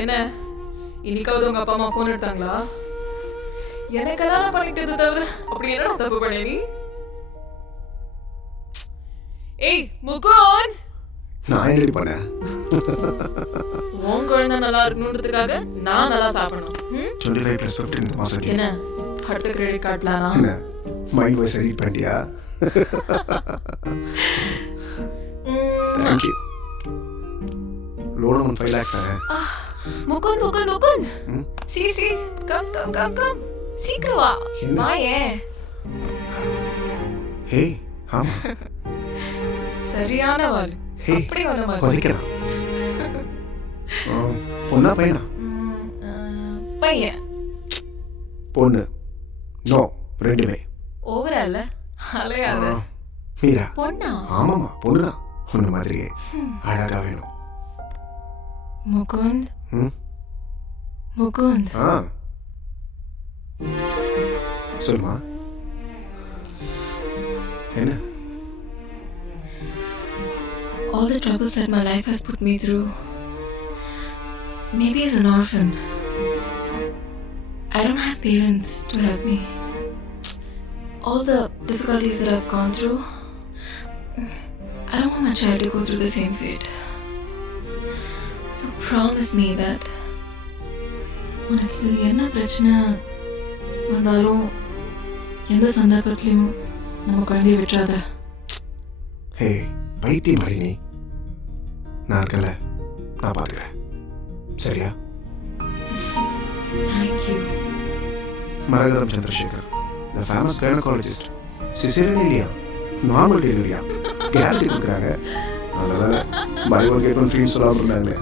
என்ன இன்னைக்காவது உங்க அப்பா அம்மா ஃபோன் எடுத்தாங்களா? என்ன கல்யாணம் பண்ணிட்டது தவிர அப்படி என்னடா தப்பு பண்ண நீ? ஏய் முகுந்த், நான் என்னடி பண்ணேன்? உன் குழந்தை நல்லா இருக்கணுன்றதுக்காக நான் நல்லா சாப்பிடணும். 25 + 15 மாசம் என்ன அடுத்த கிரெடிட் கார்ட்லாம் என்ன மைண்ட் வாய்ஸ் ரீட் பண்ணியா? Thank you. Loan amount 5 lakhs Mukund Mukund Mukund C come சீக்கிரம் வா. வாயே. ஹே ஆமா சரியான வாள். ஹே அப்படி வர மாதிரி வலிக்கிறான். பொண்ணா பையனா? பையன். பொண்ணு. நோ ரெண்டுமே. ஓவரால அலையாத. மீரா பொண்ணா? ஆமாமா பொண்ணுதான். உன்ன மாதிரியே அழகா வேணும். முகுந்த் முகுந்த் சொல்லுமா. என்ன? All the troubles that my life has put me through, maybe as an orphan, I don't have parents to help me. All the difficulties that I've gone through, I don't want my child to go through the same fate. So promise me that உனக்கு என்ன பிரச்சனை வந்தாலும் எந்த சந்தர்ப்பத்திலையும் நம்ம குழந்தைய விட்டுறாத. ஹே பைத்திய மாதிரி நீ. நான் இருக்கல, நான் பார்த்துக்கிறேன். சரியா? Thank you. Maragatham Chandrasekhar, the famous gynecologist. Caesarean இல்லையா, நார்மல் டெலிவரியா கேரண்டி கொடுக்குறாங்க. நல்ல வேலை பை ஒன் கெட் ஒன் ஃப்ரீன்னு சொல்லாமல் இருந்தாங்க.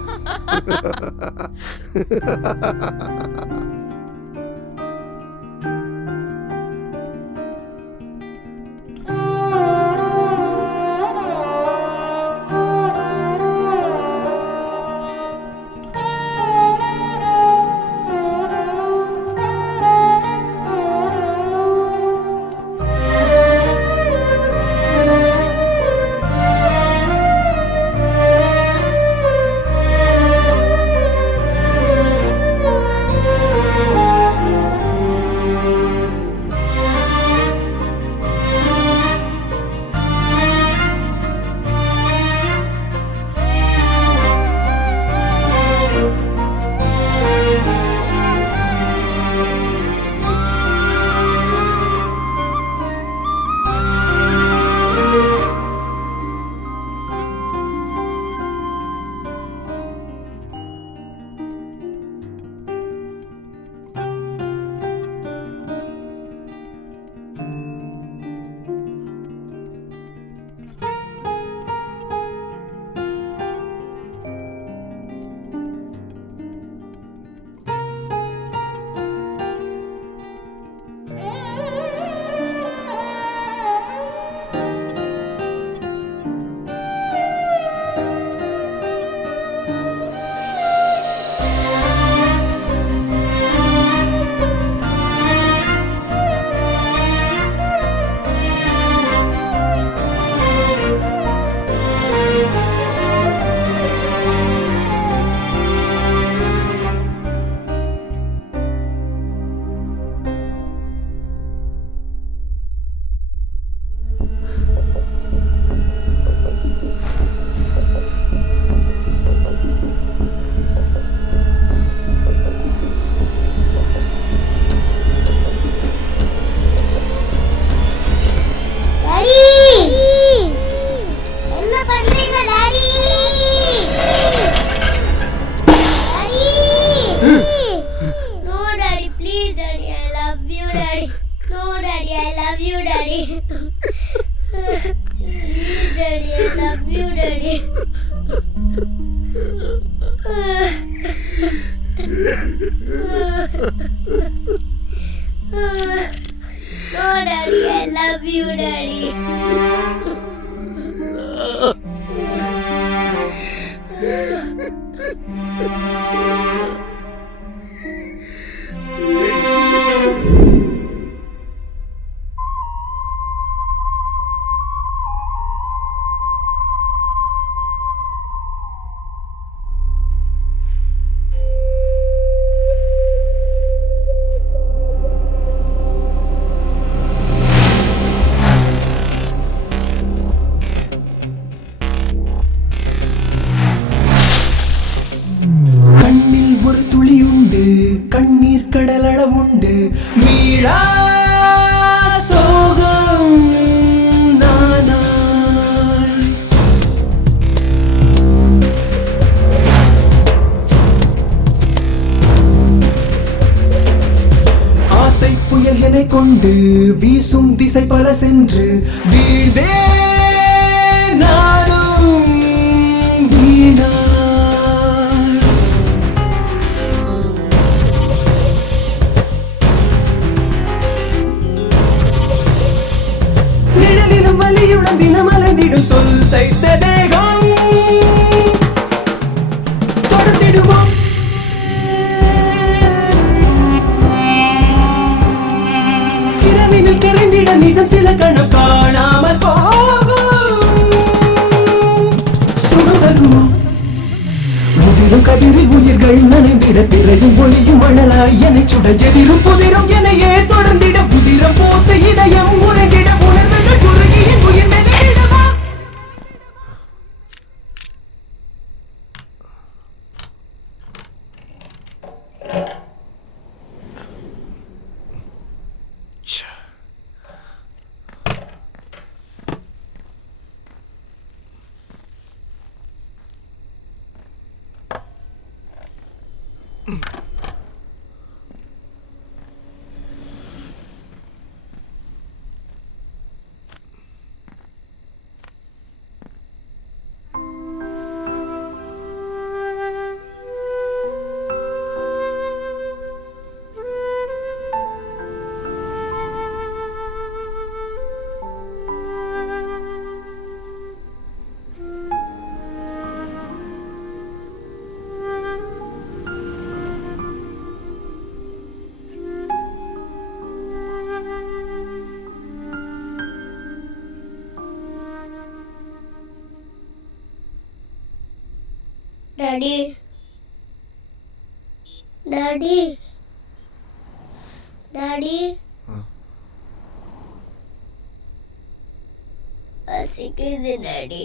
கண்ணீர் கடலளவுண்டு மீளா சோகம் நானாய் ஆசை புயல் என கொண்டு வீசும் திசை பல சென்று வீழ்தே நானும் வீணாய் நிழலிலும் வலியுடன் தினம் அலைந்திடும் சொல் தைத்த தேகம் தொடர்ந்திடுவோம் இரவினில் கரைந்திட நிஜம் சில கணம் காணாமல் போகும் சுகம் தருவோம் முதிரும் கதிரில் உயிர்கள் நனைந்திட பிறையும் ஒளியும் மணலாய் என்னை சுட எதிரும் புதிரும் எனையே தொடர்ந்திட புதிரம் போத்த இதயம் உறங்கிட உணர்வுகள் குறுகிய உயிர் மேலிடவா டாடி டாடி டாடி பசிக்குது டாடி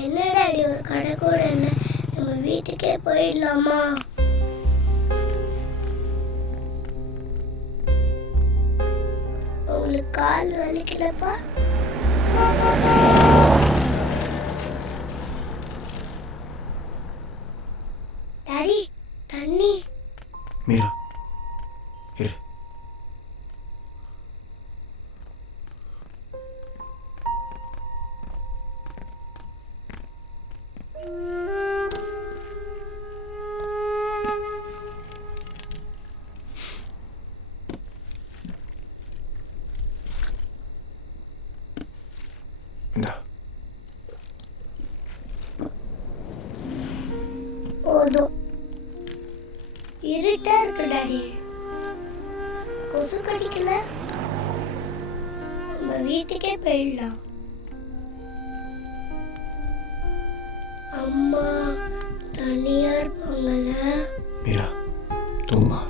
என்ன டாடி ஒரு கடை கூட என்ன நம்ம வீட்டுக்கே போயிடலாமா உங்களுக்கு கால் வலிக்கலப்பா டாடி தண்ணி மீரா இரு இந்தா போதும் இருட்டா இருக்கு டாடி கொசு கடிக்கல நம்ம வீட்டுக்கே போயிடலாம் அம்மா தனியா இருப்பாங்கல்ல மீரா தூங்கா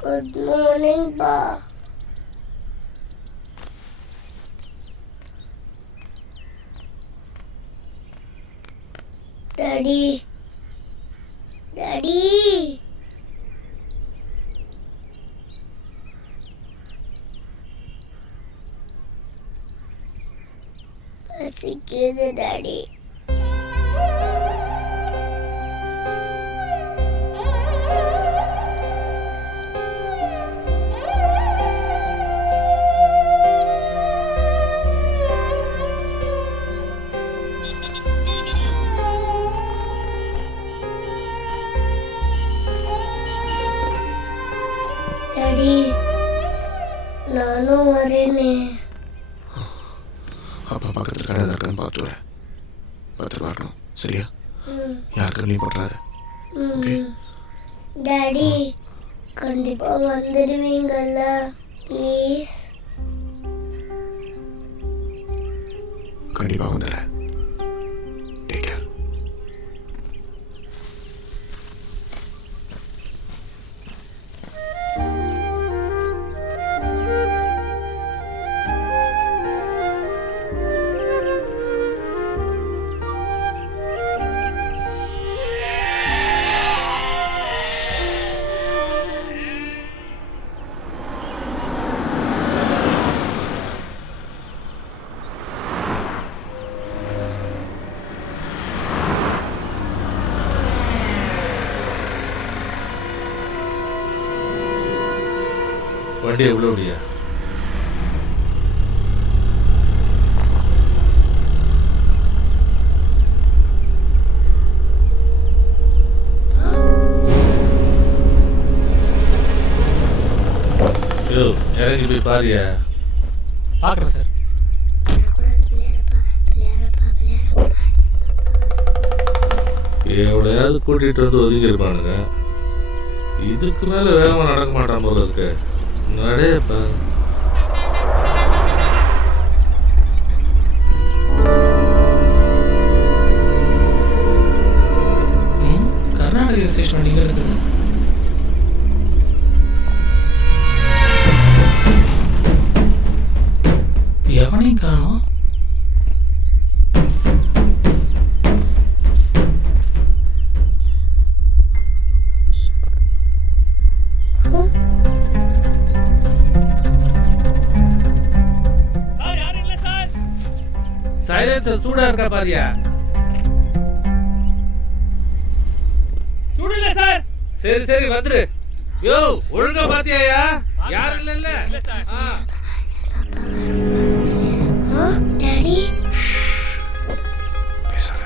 குட் மார்னிங் பா டாடி டாடி பசிக்குது டாடி நானும் வரேனே. அப்பா பக்கத்தில் கடை இருக்கான்னு பார்த்து வரேன். பார்த்துட்டு வரணும், சரியா? யாருக்கு நீ போட்டுறாத. டாடி கண்டிப்பா வந்துடுவீங்கல்ல ப்ளீஸ்? கண்டிப்பாக வந்துடுறேன். Take care. வண்டியை உள்ள முடியா? இறங்கி போய் பாரியா? பார்க்குறேன் சார். எவ்வளையாவது கூட்டிகிட்டு வந்து ஒதுங்கி இருப்பானுங்க. இதுக்கு மேலே வேகமாக நடக்க மாட்டான் போல இருக்கு. நடையப்பா. கர்நாடக ஹில் ஸ்டேஷன் வண்டிங்க இருக்குது. எவனையும் காணோம். சைலன்சர் சூடா இருக்கா பாரியா? சூடுல சார். சரி சரி வந்துரு. யோ ஒழுங்கா பாத்தியாயா? யாரும் இல்ல. டாடி பேசாத.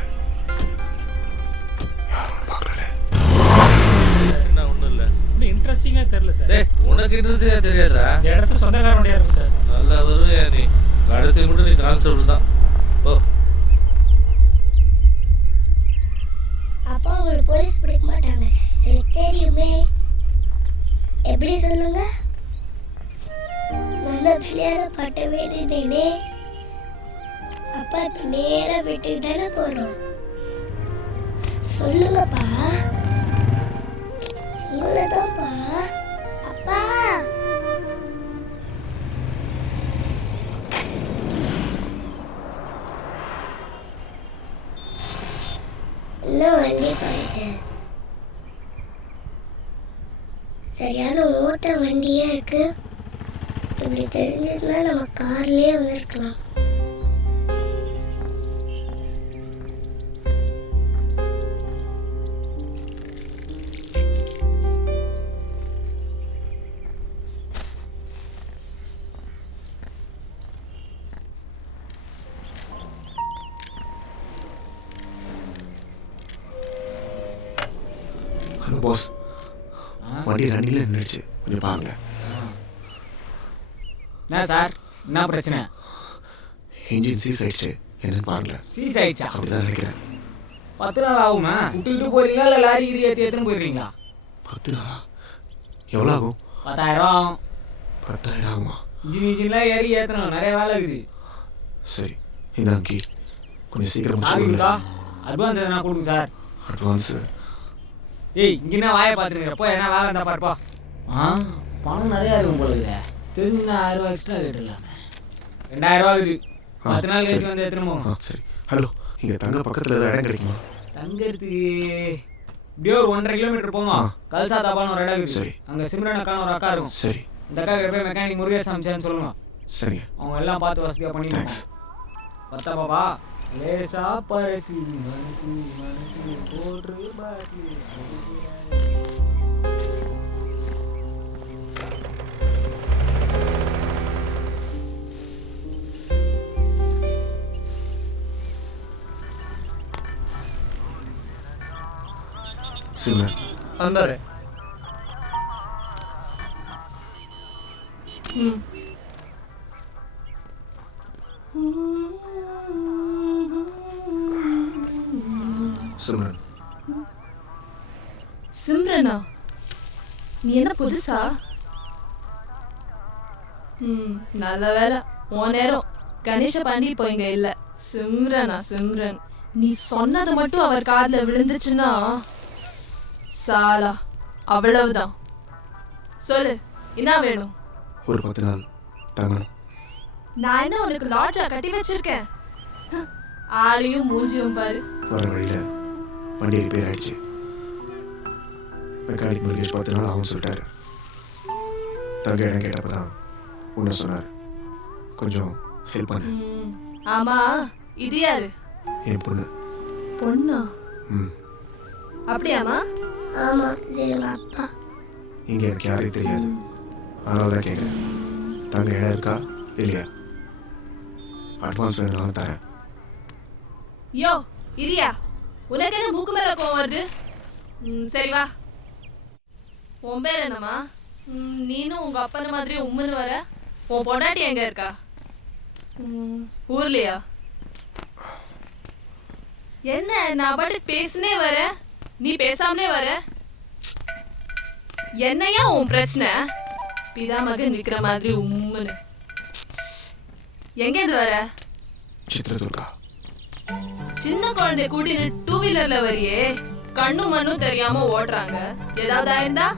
யாரும் பார்க்கல. என்ன ஒண்ணும் இல்ல. இன்னும் இன்ட்ரெஸ்டிங்கா தெரியல சார். டேய் உனக்கு இன்ட்ரெஸ்டா தெரியாதா? இந்த இடத்துல சொந்தக்காரனுடைய இருக்கு சார். நல்லா வருவியா நீ? கடைசி மட்டும் நீ கான்ஸ்டபிள் தான். ஓ அப்பா உங்களை போலீஸ் பிடிக்க மாட்டாங்க எனக்கு தெரியுமே. எப்படி சொல்லுங்க? நான் தான் பிள்ளையார பாட்ட வேண்டினேனே. அப்பா இப்ப நேரா வீட்டுக்கு தானே போறோம். சொல்லுங்கப்பா. உங்களை தான்ப்பா. அப்பா இன்னும் வண்டி பாருங்க. சரியான ஓட்ட வண்டியா இருக்கு. இப்படி தெரிஞ்சதுன்னா நம்ம கார்லயே வந்திருக்கலாம். ஹலோ பாஸ், வண்டி ரன்னிங்ல நின்றுச்சு, கொஞ்சம் பாருங்க. என்ன சார், என்ன பிரச்சனை? இன்ஜின் சீஸ் ஆயிடுச்சு, என்னன்னு பாருங்க. சீஸ் ஆயிடுச்சா? அப்படிதான் நினைக்கிறேன். 10 நாள் ஆகுமா? விட்டுக்கிட்டு போயிருங்களா இல்லை லாரி கீரி ஏற்றுன்னு போயிருக்கீங்களா? 10 நாளா? எவ்வளோ ஆகும்? 10,000 ஆகும். 10,000 ஆகுமா? இன்ஜின்லாம் ஏறி ஏற்றணும், நிறைய வேலை இருக்குது. சரி, இந்த அங்கி கொஞ்சம் சீக்கிரம் சாரிங்களா, முடிச்சுடுங்க. அட்வான்ஸ் எதனா கொடுங்க சார். அட்வான்ஸு? ஏய், இங்கேனா வாயை பார்த்துருக்கிறப்போ எதனா வேலை இருந்தால் பாருப்பா. பணம் நிறையா இருக்கும் போல இருக்குதே. தெரிஞ்சுன்னா 1000 எக்ஸ்ட்ரா கேட்டுடலாமே. 2000 ஆகுது. 10 நாள் கழிச்சு வந்து எடுத்துன்னு போங்க. சரி. ஹலோ, இங்கே தங்க பக்கத்தில் ஏதாவது இடம் கிடைக்குமா? தங்கிறதுக்கு இப்படியே ஒரு 1.5 கிலோமீட்டர் போங்க. கல்சா தாபான்னு ஒரு இடம் இருக்குது. சரி. அங்கே சிம்ரன் அக்கான்னு ஒரு அக்கா இருக்கும். சரி. இந்த அக்கா கிட்ட போய் மெக்கானிக் முருகேஷ் அமைச்சான்னு சொல்லுங்க. சரிங்க. அவங்க எல்லாம் பார்த்து வசதியாக பண்ணிடுவாங்க. பத்தா பாப்பா, லேசா பறக்கு மனசு மனசு போடுற பாட்டு. சிம்ரன் சிம்ரன். சிம்ரனா? நீ என்ன புதுசா? நல்ல வேலை, உன் நேரம். கணேஷ பாண்டி இப்போ இங்க இல்ல. சிம்ரனா? சிம்ரன், நீ சொன்னது மட்டும் அவர் காதுல விழுந்துச்சுன்னா சாலா அவ்வளவுதான். சொல்லு, என்ன வேணும்? ஒரு 10 நாள் தங்கணும். நான் என்ன உனக்கு லாட்ஜா கட்டி வச்சிருக்கேன்? ஆளையும் மூஞ்சியும் பாரு. வர வழியில் வண்டி ரிப்பேர் ஆயிடுச்சு. மெக்கானிக் முருகேஷ் 10 நாள் ஆகும்னு சொல்லிட்டாரு. தங்க இடம் கேட்டப்ப தான் உன்னை சொன்னார். கொஞ்சம் ஹெல்ப் பண்ணு. ஆமா, இது யாரு? என் பொண்ணு. பொண்ணா? ம். அப்படியாமா? ஆமா, இது எங்க அப்பா. இங்கே எனக்கு யாரையும் தெரியாது. அதனால தான் கேட்குறேன். தங்க இடம் இருக்கா இல்லையா? அட்வான்ஸ் வேணும்னாலும் தரேன். யோ இரியா, உனக்கு என்ன மூக்கு மேல கோவம் வருது? சரி வா. உன் பேர் என்னம்மா? நீனும் உங்க அப்பன மாதிரி உம்முன்னு வர. உன் பொண்டாட்டி எங்க இருக்கா? ஊர்லையா? என்ன நான் பாட்டு பேசுனே வர, நீ பேசாமலே வர. என்னையா உன் பிரச்சனை? பிதா மகன் விக்கிற மாதிரி உம்முன்னு. எங்க இது வர? சித்ரதுர்கா. சின்ன குழந்தை கூட்டின்னு 2 வீலர்ல வரியே, கண்ணும் மண்ணும் தெரியாம ஓட்டுறாங்க. ஏதாவது ஆயிருந்தா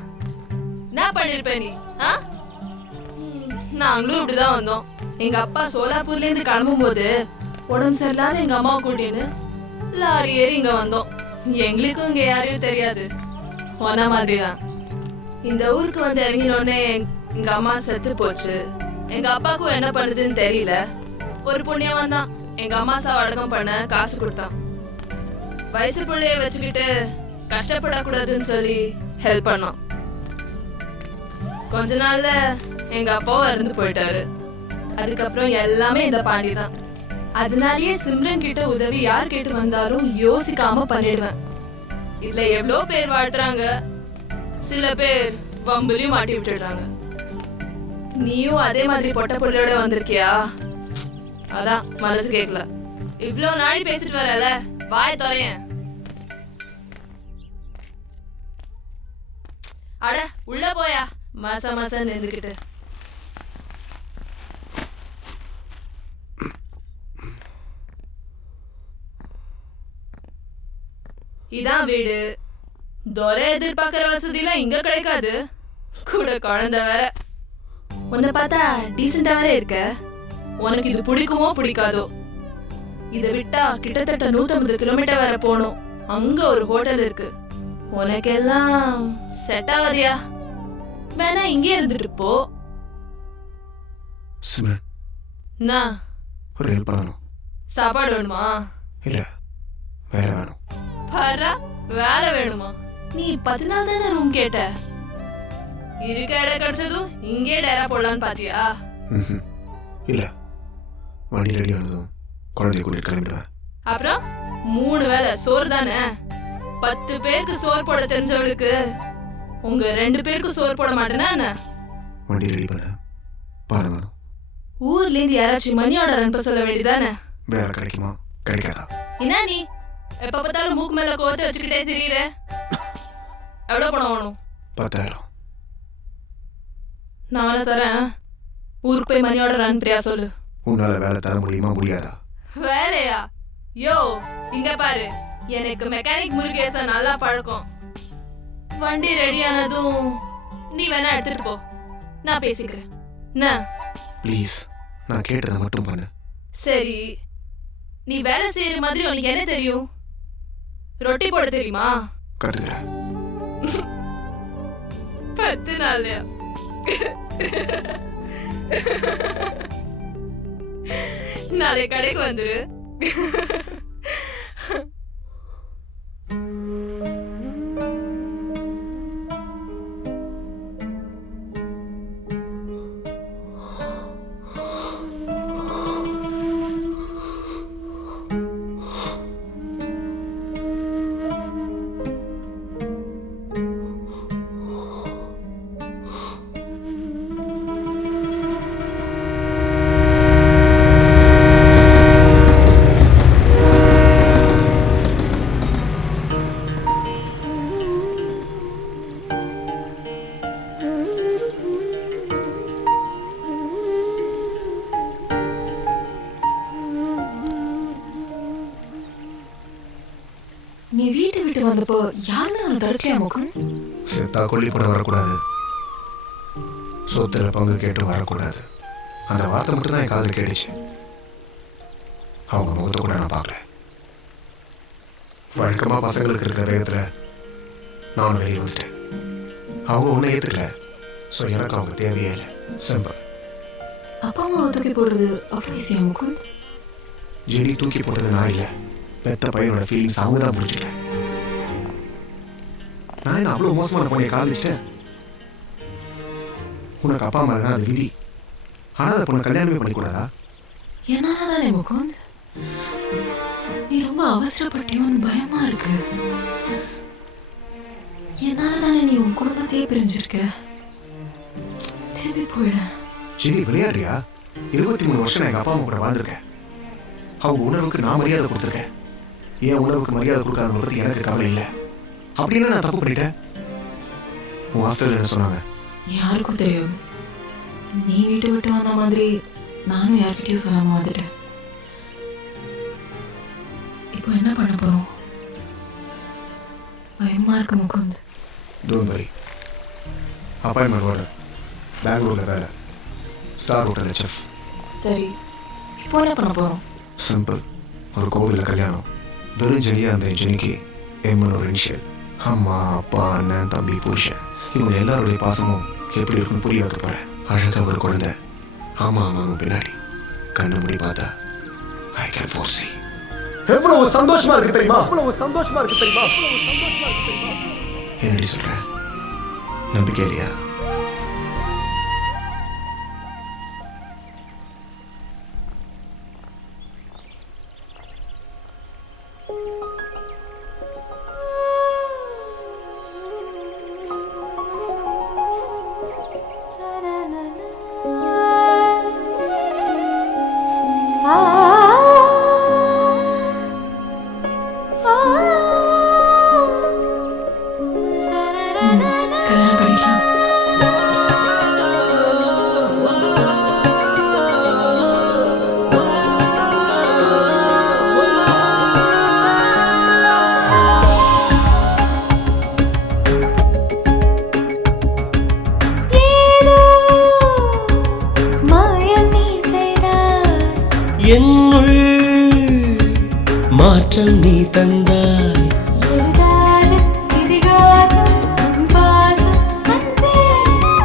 என்ன பண்ணிருப்ப நீ? நாங்களும் இப்படிதான் வந்தோம். எங்க அப்பா சோலாப்பூர்ல இருந்து கிளம்பும் போது உடம்பு சரியில்லாத எங்க அம்மாவை கூட்டின்னு லாரி ஏறி இங்க வந்தோம். எங்களுக்கும் இங்க யாரையும் தெரியாது, ஒன்ன மாதிரிதான். இந்த ஊருக்கு வந்து இறங்கினோடனே எங்க அம்மா செத்து போச்சு. எங்க அப்பாவுக்கும் என்ன பண்ணுதுன்னு தெரியல. ஒரு புண்ணியம் தான் எங்க அம்மா சாவை அடக்கம் பண்ண காசு கொடுத்தான். வயசு பிள்ளைய வச்சுக்கிட்டு கஷ்டப்படக்கூடாதுன்னு சொல்லி ஹெல்ப் பண்ணோம். கொஞ்ச நாள்ல எங்க அப்பாவும் இறந்து போயிட்டாரு. அதுக்கப்புறம் எல்லாமே இந்த பாண்டி தான். அதனாலயே சிம்ரன் கிட்ட உதவி யார் கேட்டு வந்தாலும் யோசிக்காம பண்ணிடுவேன். இதுல எவ்வளோ பேர் வாழ்த்துறாங்க, சில பேர் வம்புலையும் மாட்டி விட்டுடுறாங்க. நீயும் அதே மாதிரி பொட்ட புள்ளையோட வந்திருக்கியா? அதான் மனசு கேட்கல. இவ்ளோ நாளி பேசிட்டு வரல, வாய் தொலையேன். அட உள்ள போயா, மாச மாசம் நின்றுக்கிட்டு. இதான் வீடு. துரை எதிர்பார்க்கிற வசதிலாம் இங்க கிடைக்காது. கூட குழந்தை வேற. உன்னை பார்த்தா டீசெண்டா வேற இருக்க. உனக்கு இது பிடிக்குமோ பிடிக்காதோ? இதை விட்டா கிட்டத்தட்ட 150 கிலோமீட்டர் வர போகணும். அங்க ஒரு ஹோட்டல் இருக்கு. உனக்கெல்லாம் செட் ஆகாதியா? வேணா இங்கே இருந்துட்டு போ. சிம்ரன், நான் ஒரு ஹெல்ப் பண்ணணும். சாப்பாடு வேணுமா? இல்ல, வேலை வேணும். பாரா, வேலை வேணுமா? நீ 10 நாள் தானே ரூம் கேட்ட. இருக்க இடம் கிடைச்சதும் இங்கே டேரா போடலான்னு பாத்தியா? இல்ல, வண்டி ரெடி ஆனதும் குழந்தைய கூட்டிட்டு கிளம்பிடுவேன். அப்புறம் 3 வேளை சோறு தானே. 10 பேருக்கு சோறு போட தெரிஞ்சவளுக்கு உங்க 2 பேருக்கு சோறு போட மாட்டேனா என்ன? வண்டி ரெடி பண்ண பணம் வேணும். ஊர்ல இருந்து யாராச்சும் மணி ஆர்டர் அனுப்ப சொல்ல வேண்டியதானே? வேலை கிடைக்குமா கிடைக்காதா? என்ன நீ எப்ப பார்த்தாலும் மூக்கு மேல கோவத்தை வச்சுக்கிட்டே திரியிற? எவ்வளவு பணம் வேணும்? 10,000. நானே தரேன். ஊருக்கு போய் மணி ஆர்டர் அனுப்புறியா சொல்லு. உன்னால வேலை தர முடியுமா முடியாதா? வேலையா? யோ இங்க பாரு, எனக்கு மெக்கானிக் முருகேசன் நல்லா பழக்கம். வண்டி ரெடி ஆனதும் நீ வேணா எடுத்துட்டு போ, நான் பேசிக்கிறேன். ப்ளீஸ், நான் கேட்டதை மட்டும் பண்ணு. சரி, நீ வேலை செய்யற மாதிரி உனக்கு என்ன தெரியும்? ரொட்டி போட தெரியுமா? கத்துக்கிறேன். 10 நாள்லயா? நாளை கடைக்கு வந்துரு. வந்தப்போ யாருமே அவனை தடுக்கலையா முகுந்த்? செத்தா கொல்லி போட வரக்கூடாது, சொத்துல பங்கு கேட்டு வரக்கூடாது, அந்த வார்த்தை மட்டும் தான் என் காதில் கேட்டுச்சு. அவங்க முகத்தை கூட நான் பார்க்கல. வழக்கமாக பசங்களுக்கு இருக்கிற வேகத்தில் நானும் வெளியே வந்துட்டேன். அவங்க ஒன்றும் ஏற்றுக்கல. ஸோ எனக்கு அவங்க தேவையே இல்லை. சிம்பிள். அப்பா அம்மாவை தூக்கி போடுறது அவ்வளோ ஈஸியா முகுந்த்? ஜெனி தூக்கி போட்டது நான் இல்லை, பெத்த பையனோட ஃபீலிங்ஸ் அவங்க தான் புரிஞ்சுக்கல. நான் என்ன அவ்வளோ மோசமான பொண்ணையை காதலிச்சிட்டேன்? உனக்கு அப்பா அம்மா இல்லைனா அது விதி. ஆனால் அதை பொண்ணை கல்யாணமே பண்ணிக்கூடாதா? என்னால தானே முகுந்த்? நீ ரொம்ப அவசரப்பட்டியோன்னு பயமா இருக்கு. என்னால தானே நீ உன் குடும்பத்தையே பிரிஞ்சிருக்க. திரும்பி போயிட. ஜெனி விளையாடுறியா? 23 வருஷம் எங்கள் அப்பா அம்மா கூட வாழ்ந்துருக்கேன். அவங்க உணர்வுக்கு நான் மரியாதை கொடுத்துருக்கேன். என் உணர்வுக்கு மரியாதை கொடுக்காதவங்க பற்றி எனக்கு கவலை இல்லை. அப்படின்னு நான் தப்பு பண்ணிட்டேன். உன் ஹாஸ்டலில் என்ன சொன்னாங்க? யாருக்கும் தெரியாது. நீ வீட்டை விட்டு வந்த மாதிரி நானும் யார்கிட்டயும் சொல்லாம வந்துட்டேன். இப்போ என்ன பண்ண போறோம்? பயமா இருக்கு Mukund. Don't worry. Appointment ward, பெங்களூரில் வேலை, ஸ்டார் ஹோட்டல் செஃப். சரி, இப்போ என்ன பண்ண போறோம்? சிம்பிள். ஒரு கோவிலில் கல்யாணம். வெறும் ஜெனியாக இருந்த ஜெனிக்கு எம்னு ஒரு இனிஷியல். அம்மா, அப்பா, அண்ணன், தம்பி, புருஷன் இவங்க எல்லாருடைய பாசமும் எப்படி இருக்குன்னு புரிய வைக்க போகிறேன். அழகாக ஒரு குழந்தை. ஆமாம் ஆமாம் பின்னாடி கண்ணு முடி பார்த்தா ஐ கேன் ஃபோர்சி. எவ்வளவு சந்தோஷமா இருக்கு தெரியுமா? என்னடி சொல்ற? நம்பிக்கை இல்லையா? கல்யாணம் பண்ணிக்கலாம். என்னுள் மாற்றம் நீ தந்தாய்.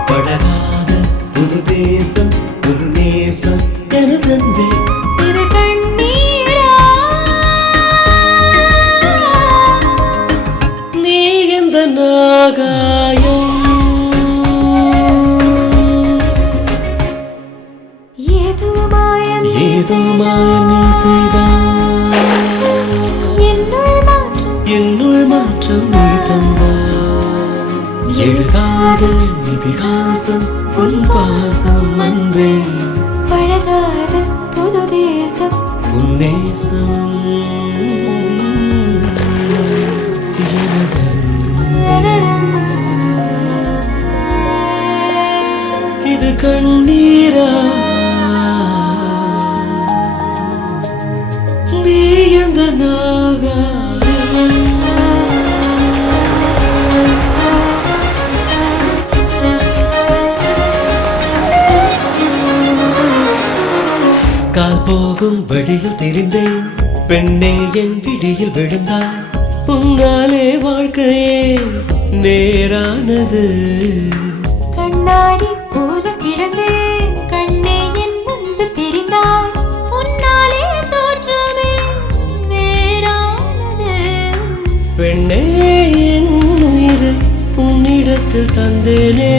பழகாத புது தேசம் ஒரு நேசம் எனதன்பே. நீ எந்த நாகாயம் ஏதோ மாயம் நீ செய்தாய். என்னுள் மாற்றம் நீ தந்தாய். எழுதாத இதிகாசம் உன் பாசம் அன்பே. பழகாத புது தேசம் உன் நேசம் எனதன்பே. இது கண்ணீரா? நீ எந்த நாகாயம்? கால் போகும் வழியில் தெரிந்தேன் பெண்ணே என் விழியில் விழுந்தாய். உன்னாலே வாழ்க்கையே நேரானது. கண்ணாடி போல கிடந்தே கண்ணே என் முன்பு தெரிந்தாய். உன்னாலே தோற்றமே வேறானது. பெண்ணே என் உயிரை உன்னிடத்தில் தந்தேனே.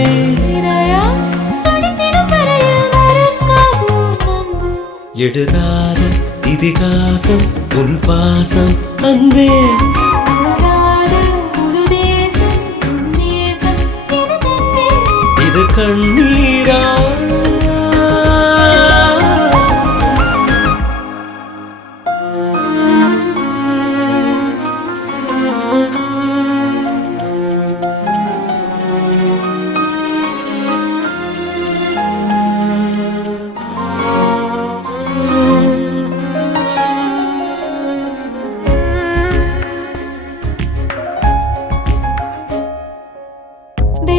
இதயம் துடித்திடும் வரையில் மறக்காது அன்பு. எழுதாத இதிகாசம் உன் பாசம் அன்பே. பழகாத புது தேசம் உன் நேசம் எனதன்பே. இது கண்ணீரா?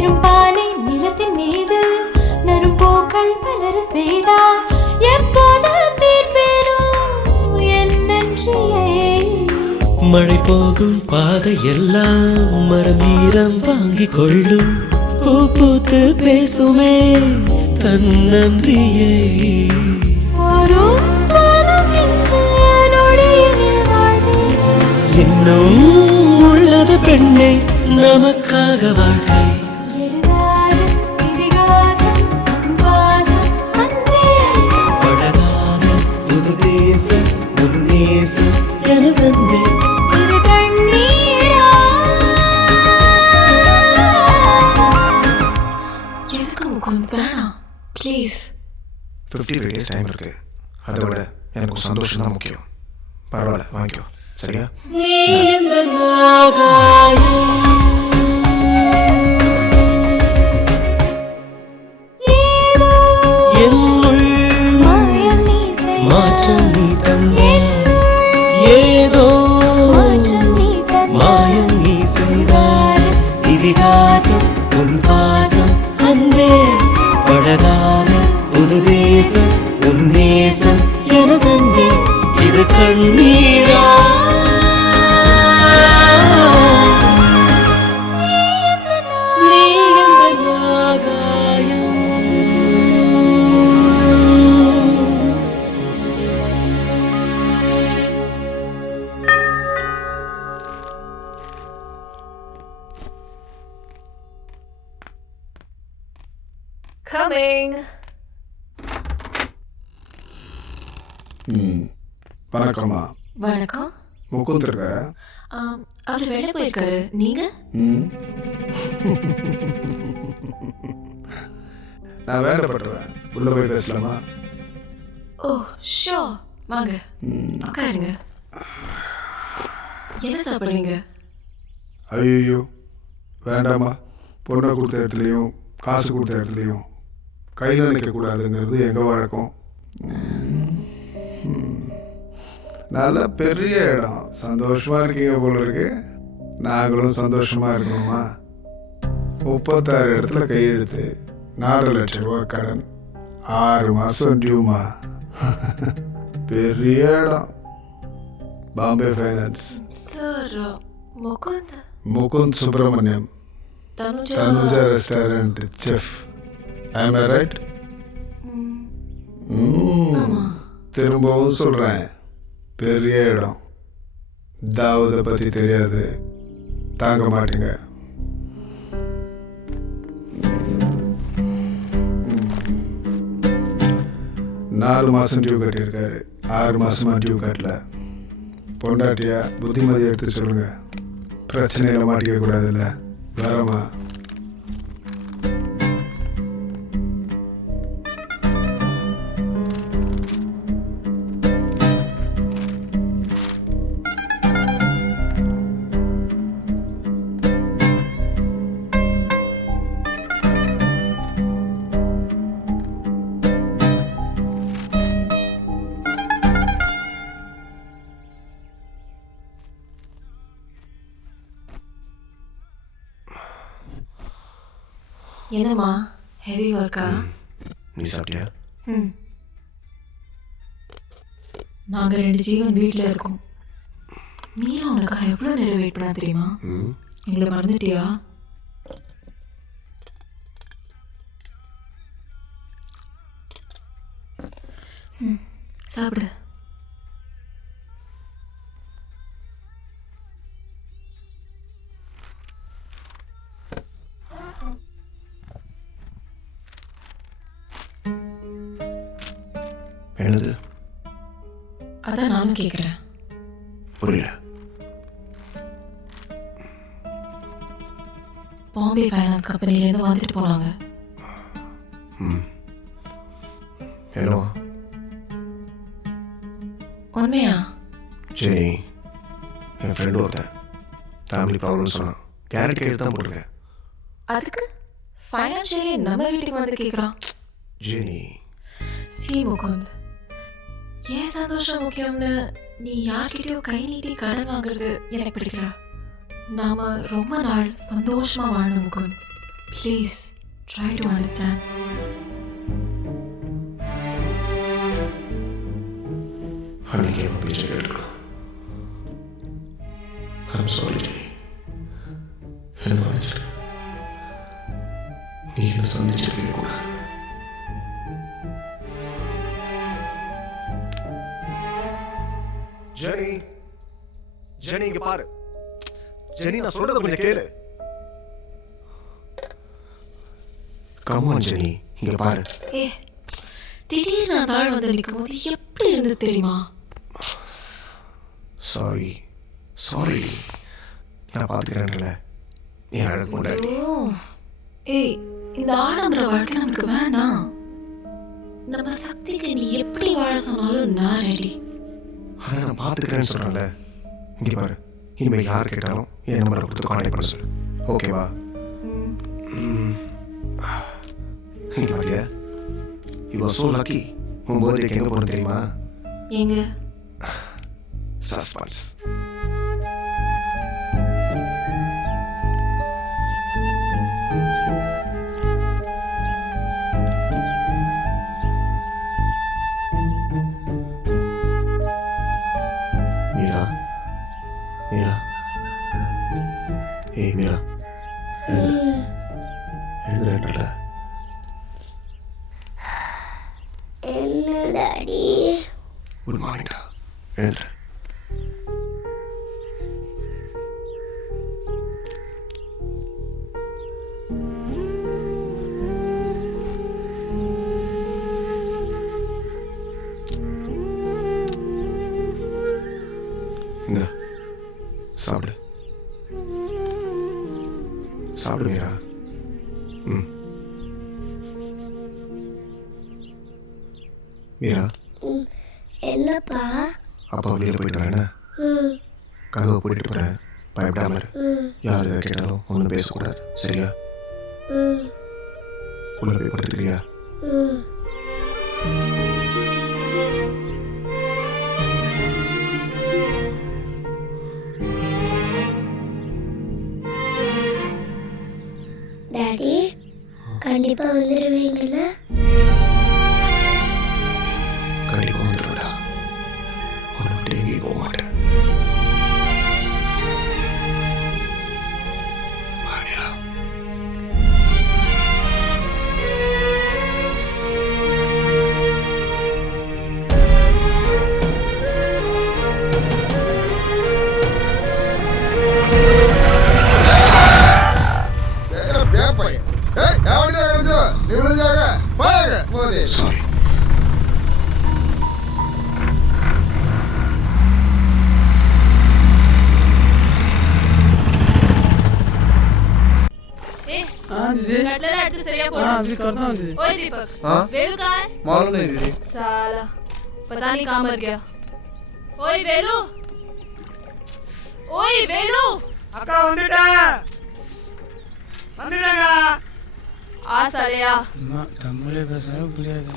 பெரும் பாலை நிலத்தின் மீது நரும்போக்கள் மலர செய்தா எப்போது தீர்ப்பேரும் என் நன்றியை. மழை போகும் பாதை எல்லாம் மரம் ஈரம் வாங்கிக் கொள்ளும் பூ பூத்து பேசுமே தன் நன்றியை. ஒரு காலம் இந்த நொடியினில் வாழ்வேன். இன்னும் உள்ளது பெண்ணே நமக்காக வாழ்க்கை. எழுதாத இதிகாசம் அன்பாசம் அன்பே. அழகான புது தேசம் உன்னேசம் எனதன்பே. இரு கண்ணீரா. எதுக்கு முகுந்த் வேணாம் ப்ளீஸ். 55 days டைம் இருக்கு. அதை விட எனக்கு சந்தோஷம் தான் முக்கியம். பரவாயில்ல, வாங்கிக்கோ. சரியா? நீ எந்த நாகாயம் ஏதோ என்னுள் மாயம் நீ செய். மாற்றம் நீ தந்தாய். ஏதோ மாற்றம் நீ தந்தாய். மாயம் நீ செய்தாய். இதிகாசம் உன் பாசம் அன்பே. அழகான புது தேசம் உன் நேசம் எனதன்பே. இது கண்ணீரா நீ எந்த நாகாயம். Coming. வணக்கம்மா. வணக்கம். முகுந்த் இருக்காரா? அவர் வெளில போயிருக்காரு. நீங்க? நான் வேண்டப்பட்டுருவேன். உள்ள போய் பேசலாமா? ஓ ஷோ, வாங்க உட்காருங்க. என்ன சாப்பிடுறீங்க? ஐயோ வேண்டாமா. பொண்ணை கொடுத்த இடத்துலையும் காசு கொடுத்த இடத்துலையும் கையில் நிற்கக்கூடாதுங்கிறது எங்கள் வழக்கம். நல்ல பெரிய இடம். சந்தோஷமாக இருக்கீங்க போல இருக்கு. நாங்களும் சந்தோஷமாக இருக்கணுமா? 36 இடத்துல கையெழுத்து, 4 லட்சம் ரூபா கடன், 6 மாதம் டியூமா. பெரிய இடம். Bombay finance. Sir Mukund. Mukund Subramaniam, Tanuja. Tanuja restaurant chef. Am I right? திரும்பவும் சொல்கிறேன், பெரிய இடம். தாவூதை பற்றி தெரியாது, தாங்க மாட்டீங்க. நாலு மாதம் டியூ கட்டியிருக்காரு, 6 மாதமாக டியூ கட்டல. பொண்டாட்டியா புத்திமதி எடுத்து சொல்லுங்க. பிரச்சனையில் மாட்டிக்க கூடாதுல்ல. வரமா? என்னம்மா ஹெவி ஒர்க்கா? நீ சாப்பிட்டியா? நாங்கள் 2 ஜீவன் வீட்டில் இருக்கோம். மீரா உனக்காக எவ்வளோ நேரம் வெயிட் பண்ணா தெரியுமா? எங்களை மறந்துட்டியா? சாப்பிடு. என்னது? அதான் நானும் கேட்குறேன். புரியல. பாம்பே ஃபைனான்ஸ் கம்பெனிலேருந்து வந்துட்டு போனாங்க. என்னவா? உண்மையா? ஜெனி, என் ஃப்ரெண்டு ஒருத்தன் ஃபேமிலி ப்ராப்ளம் சொன்னான். கேரட் கேட்டு தான் போட்டிருக்கேன். அதுக்கு ஃபைனான்ஷியலி நம்ம வீட்டுக்கு வந்து கேட்குறான். ஜெனி, சி முகுந்த், ஏன் சந்தோஷம் முக்கியம்னு நீ யார்கிட்டயோ கை நீட்டி கடன் வாங்குறது எனக்கு பிடிக்கல. நாம ரொம்ப நாள் சந்தோஷமா வாழணும் Mukund. Please try to understand. அன்னைக்கு அவன் பேச்சு கேட்டுக்கணும். ஐம் சாரி ஜெனி, என்ன மன்னிச்சிரு. நீ என்ன சந்திச்சிருக்கவே கூடாது. ஜெனி, ஜெனி இங்க பாரு. ஜெனி நான் சொல்றத கொஞ்சம் கேளு. கமான் ஜெனி இங்க பாரு. திடீர்னு அந்த ஆள் வந்து நிற்கும் போது எப்படி இருந்தது தெரியுமா? சாரி சாரி, நான் பார்த்துக்கிறேன்ல, நீ அழகு கொண்டாடி. ஏய், இந்த ஆடம்பர வாழ்க்கை நமக்கு வேண்டாம். நம்ம சக்திக்கு நீ எப்படி வாழ சொன்னாலும் நான் ரெடி. அதை நான் பார்த்துக்கிறேன்னு சொல்கிறேன்ல. இங்கே பாரு, இனிமேல் யார் கேட்டாலும் என் நம்பரை கொடுத்து கான்டாக்ட் பண்ண சொல்லு, ஓகேவா? இங்கே பாத்தியா, யூ ஆர் ஸோ லக்கி. உன் பர்த்டேக்கு எங்கே போகணும் தெரியுமா? எங்க? சஸ்பென்ஸ். மீரா, மீரா, ஏய் மீரா, எழுதுறேன்ல. என்ன டாடி? குட் மார்னிங்டா, எழுதுறேன். இந்த சாப்பிடு, சாப்பிடு மீரா. மீரா, என்னப்பா? அப்பா வெளியில் போயிட்டு வரேன்னு கதவை போட்டுட்டு போகிறேன். பயப்படாம இரு. யார் எதை கேட்டாலும் ஒன்றும் பேசக்கூடாது, சரியா? உள்ள போய் படுத்துக்கிறியா? டாடி கண்டிப்பா வந்துடுவீங்கல்ல? கண்டிப்பாக வந்துடுவேடா. உன்னை விட்டு எங்கேயும் போக மாட்டேன். மீரா, சாரி. ओए दीपक, वेलू कहाँ है? मालूम नहीं दीदी। साला पता नहीं कहाँ मर गया. ओए वेलू, ओए वेलू, அக்கா வந்துட்டேன், வந்துட்டாங்க. आ साले आ. தமிழே பேசவே புரியாது.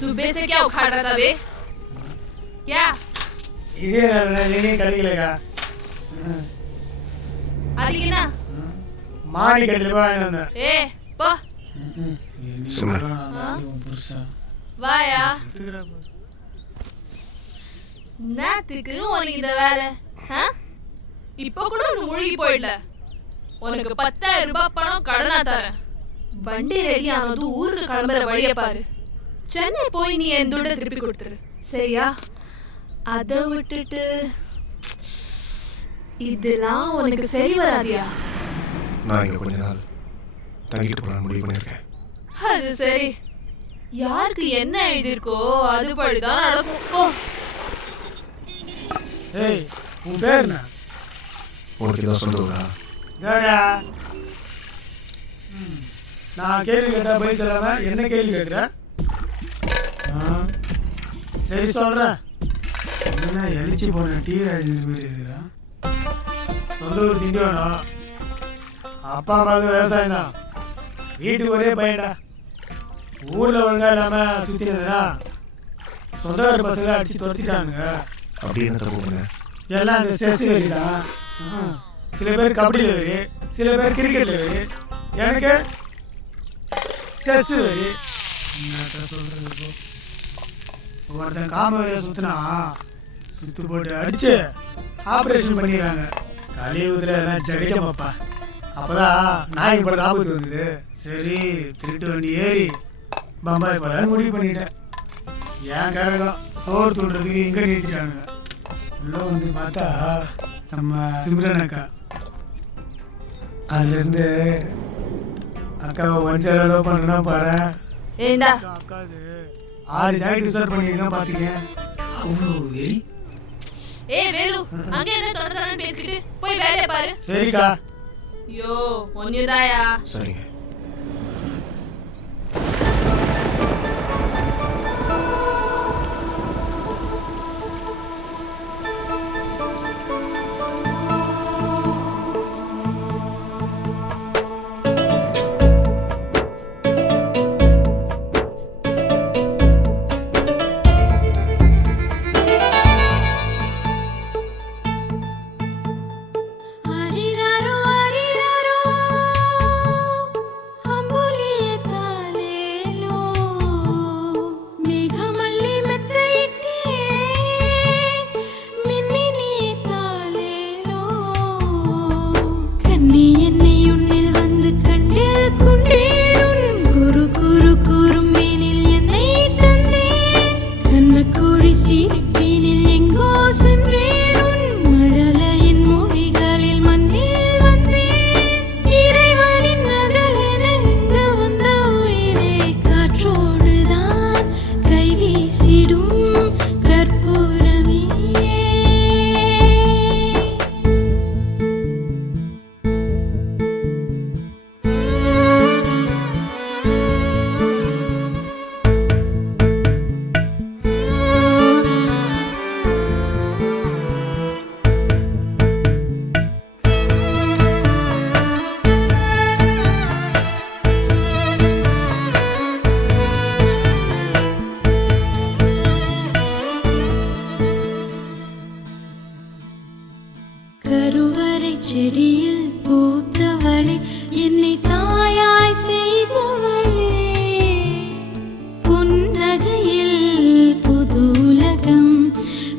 सुबह से क्या उखाड़ रहा था बे? क्या? இதே நீங்க கழிக்கலக்கா. आदि ना? மாடி கட்டில போய் ए போ. சிம்ரன், வாயா. நாத்துக்கு உனக்கு இந்த வேலை? இப்போ கூட ஒன்று முழுகி போயிடல. உனக்கு 10,000 ரூபாய் பணம் கடனா தரேன். வண்டி ரெடி ஆனதும் ஊருக்கு கிளம்புற வழியை பாரு. சென்னை போய் நீ என் துட்டை திருப்பி கொடுத்துரு, சரியா? அதை விட்டுட்டு இதெல்லாம் உனக்கு சரி வராதியா? நான் இங்கே கொஞ்ச நாள் தங்கிட்டு போகலான்னு முடிவு பண்ணியிருக்கேன். அது சரி, யாருக்கு என்ன எழுதியிருக்கோ அது படிதான் நடக்கும். ஓ, ஏய் உன் பேர் என்ன? உனக்கு இதான் சொந்த ஊரா? டேடா, நான் கேள்வி கேட்டா பதில் சொல்லாம என்ன கேள்வி கேட்குற? சரி சொல்கிறேன். என்ன எழுச்சி போன டீ ராஜேந்திர மாதிரி இருக்கிறான். சொந்த ஊர் திண்டிவனம். அப்பா அம்மாவுக்கு விவசாயம் தான். வீட்டுக்கு ஒரே பையன்டா. ஊரில் ஒழுங்கா இல்லாமல் சுற்றினதுனா சொந்தக்கார பசங்களை அடித்து துரத்திட்டானுங்க. அப்படி என்ன தப்பு பண்ண? எல்லாம் இந்த செஸ் வெறி தான். சில பேர் கபடியில் வெறி, சில பேர் கிரிக்கெட்டில் வெறி, எனக்கு செஸ் வெறி. என்னத்த சொல்றது இப்போ? ஒருத்தன் காம வரைய சுத்தினா சுத்து போட்டு அடிச்சு ஆப்ரேஷன் பண்ணிடுறாங்க. கலியுகத்தில் எல்லாம் ஜெகஜமாப்பா. அப்போதான் நாய்க்கு படம் ஆபத்து வந்தது. சரி திருட்டு வண்டி ஏறி பம்பாய் போல முடிவு பண்ணிட்டேன். என் கரகம் சோறு தூண்டுறதுக்கு எங்கே நிறுத்திட்டானுங்க. உள்ள வந்து பார்த்தா நம்ம சிம்ரன் அக்கா. அதுலேருந்து அக்காவை ஒன்சைடாக லவ் பண்ணுறேன்னா பாரு. அக்காது 6 ஜாக்கெட் யூஸ் பண்ணியிருக்கேன் பார்த்துக்க. அவ்வளோ வெறி. சரிக்கா. சரிங்க. ஆரிராரோ ஆரிராரோ அம்புலிய தாலேலோ மேகமல்லி மெத்தையிட்டே மின்மினி தாலேலோ கண்ணி என்னை உன்னில் வந்து கண்டு கொண்டேன் குரு குரு குறும்பேனில் என்னை தந்தேன் கண்ண கோழி சிரிப்பேனில் எங்கோ சென்றேன் மழலையின் மொழிகளில் மண்ணில் வந்தேன் இறைவனின் நகலென இங்கு வந்த உயிரே காற்றோடுதான் கை வீசிடும் கற்பூரமே கருவறை செடியில் பூத்தவளே என்னை தாயாய் செய்தவளே புன்னகையில் புது உலகம்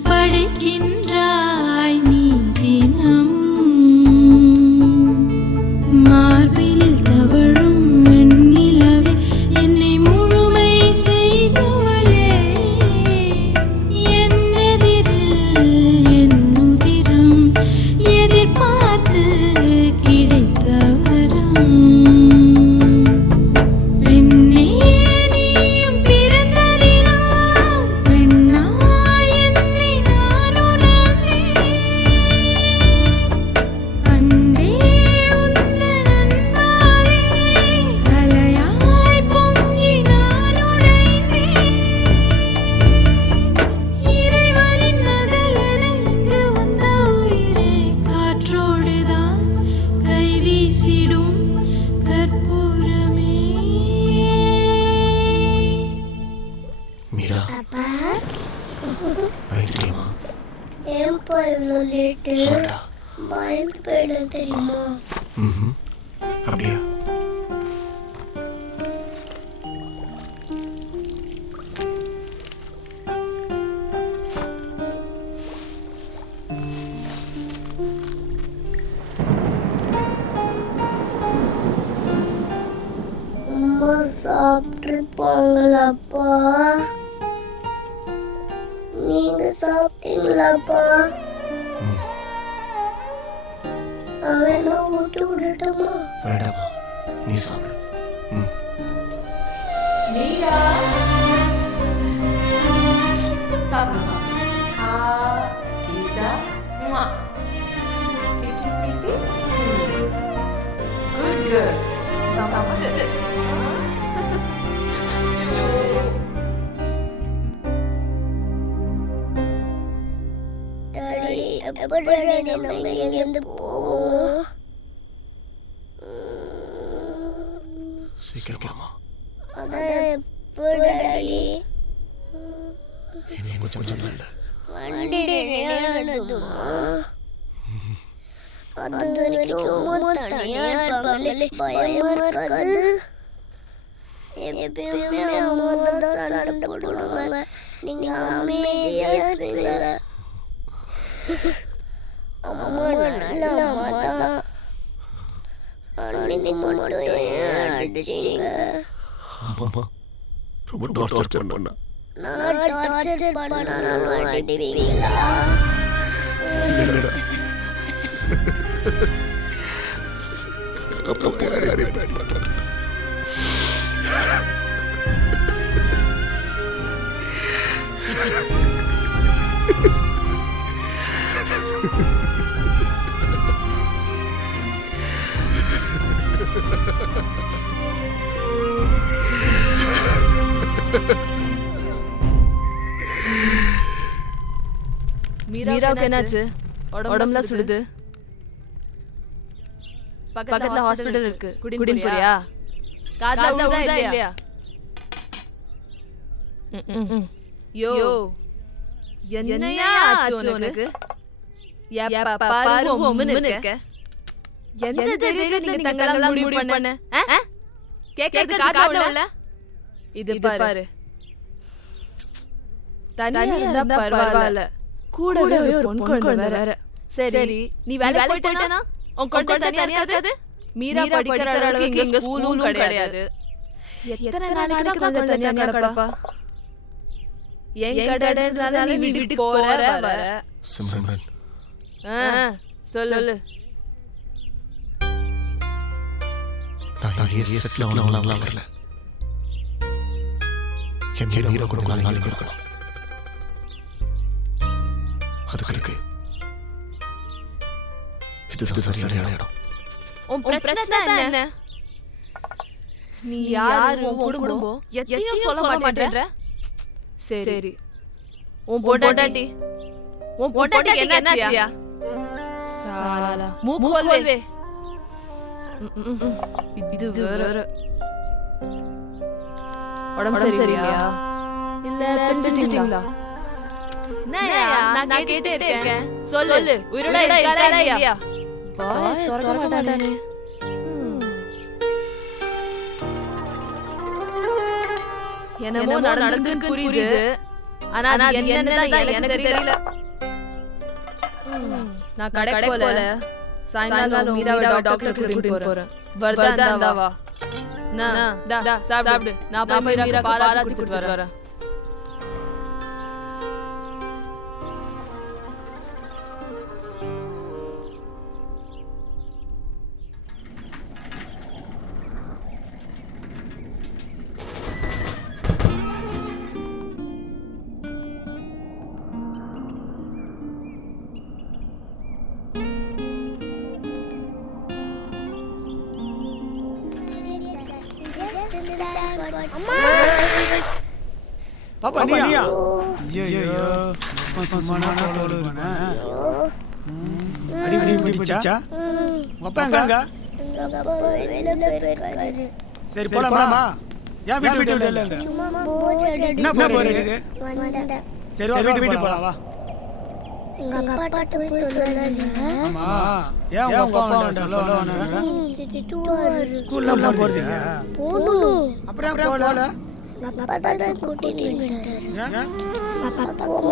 படைக்கின்றாய் நீ தினமும் மார்பினில் தவழும் வெண்ணிலவே என்னை முழுமை செய்தவளே என் எதிரில் என் உதிரம் எதிர்பார்த்து கிடைத்த வரம் பெண்ணே நீயும் பிறந்ததினால் பெண்ணாய் என்னை நான் உணர்ந்தேன் அன்பே உந்தன் அன்பாலே அலையாய் பொங்கி நான் உடைந்தேன் இறைவனின் நகலென இங்கு வந்த உயிரே காற்றோடுதான் கை வீசிடும் கற்பூரமே மீரா, அப்பா பயந்து தெரியுமா? ஏன்பா இவ்வளோ லேட்டு? சொல்டா. பயந்து போயிட தெரியுமா? ம். அப்படியா? அம்மா சாப்பிட்ருப்பாங்களாப்பா? நீங்க சாப்பிட்டீங்களாப்பா? அவனை ஊட்டி விடட்டுமா? வேண்டாமா, நீ சாப்பிடு. ம். மீரா சாப்பிடு சாப்பிடு. Isha please please please please. Good girl. சாப்பிடு. டாடி எப்படி நம்ம இங்கேருந்து போவோம்? சீக்கிரமா. அதான் எப்படி டாடி? இன்னும் கொஞ்சம் இல்லை. வண்டி ரெடியானதுமா? அது வரைக்கும் தனியா இருப்பாங்களே, பயமா இருக்காது? எப்பயுமே அம்மா தான் சண்டை போடுவாங்க, நீங்க அமைதியா இருப்பீங்க. அம்மா நல்ல அம்மா தான். அன்னைக்கு மட்டும் ஏன் அடிச்சீங்க? அம்மா ரொம்ப டார்ச்சர் பண்ணா. நான் டார்ச்சர் பண்ணாலும் அடிப்பீங்களா? அப்பா யாரே பேட் பண்றாரு. மீராவுக்கு என்னாச்சு? உடம்புலாம் சுடுது. பக்கத்துல ஹாஸ்பிடல் இருக்கு, குடின் போறியா? காதுல விழுதா இல்லையா? யோ என்னையா ஆச்சு உனக்கு? எப்ப பாரு உம்முன்னு இருக்க. எந்த தைரியத்துல நீங்க தங்கலாம் முடிவு பண்ண? கேக்குறது காதுல இல்ல? இது பாரு, தனியா இருந்தா பரவாயில்ல, கூடவே ஒரு பொன் குழந்தை வேற. சரி நீ வேலை போயிட்டேனா உன் குழந்தை தனியா இருக்காது? மீரா படிக்கிற அளவுக்கு இங்க ஸ்கூலும் கிடையாது. எத்தனை நாளைக்கு தான் குழந்தை தனியா கிடப்பா? என் கடனால நீ வீட்டுக்கு போற வர. சிம்ரன் சொல்லு. நான் செட்டில் ஆகலாம் வரல. என் ஹீரோ கூட நாளைக்கு இருக்கணும். அதுக்கு இது சரியான இடம். உன் பிரச்சனை என்ன? நீ யாரு? உன் குடும்பம் எதையும் சொல்ல மாட்டேன்ற. சரி உன் பொண்டாட்டி என்னாச்சியா? சாலா மூக்கோல்வே. இது வேற. உடம்பு சரியில்லையா? இல்ல பிரிஞ்சிட்டீங்களா? நான் கேட்டே இருக்கேன், சொல்லு. உயிரோட இருக்காரா இல்லையா? வாய் திறக்க மாட்டானே. என்னமோ நடந்துன்னு புரியுது, ஆனா அது என்னன்னு எனக்கு தெரியல. நான் கடை போல சாயங்காலம் மீராவை டாக்டர் கூட்டிட்டு போறேன். வருதா வா. சாப்பிடு. நான் போய் மீராக்கு பாலாத்தி கூட்டிட்டு வரேன். பாப்பா நீயா? ஐயோ சும்மா நான் ஓடுறேனா? அடி பிடிச்சா? அப்பா எங்க? சரி போலாமா? ஏன் வீட்டு இல்ல? என்ன போறீங்க? சரி வீட்டு போலாம் வா. எங்க அப்பா போய் சொல்லாதீங்க. ஆமா ஏன் உங்க அப்பா சொல்லவானே? ஸ்கூல்ல போறீங்க? போணும். அப்புறம் போல அப்பா தான் கூட்டிட்டு போயிட்டாரு. அப்பா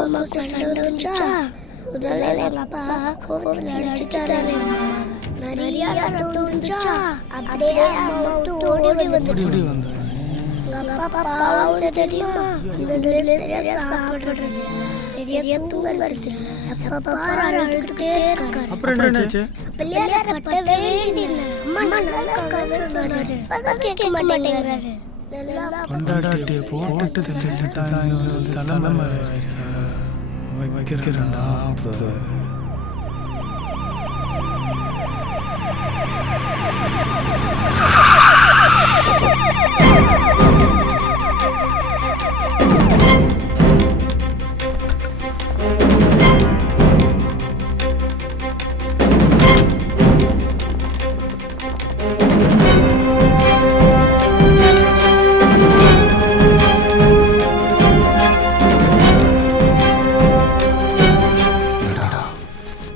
அம்மா சண்டை வந்துச்சா? முதல்ல எங்க அப்பா கோவத்துல அடிச்சிட்டாரு. நிறைய ரத்தம் வந்துச்சா? அப்படியே அம்மா ஓடி வந்துட்டு எங்க அப்பா பாவம் தெரியுமா? அந்த சரியா சாப்பிடுறது சரியா தூங்குறது. அப்பா பாரு அழுதுகிட்டே இருக்காரு. அப்புறம் என்னாச்சு? பிள்ளையார பட்ட வேண்டின அம்மா நல்லா காணுறாரு. பக கேட்க மாட்டேங்கிறாரு. கொண்டாடாட்டி போட்டுட்டு தலைமை வைக்கிறா.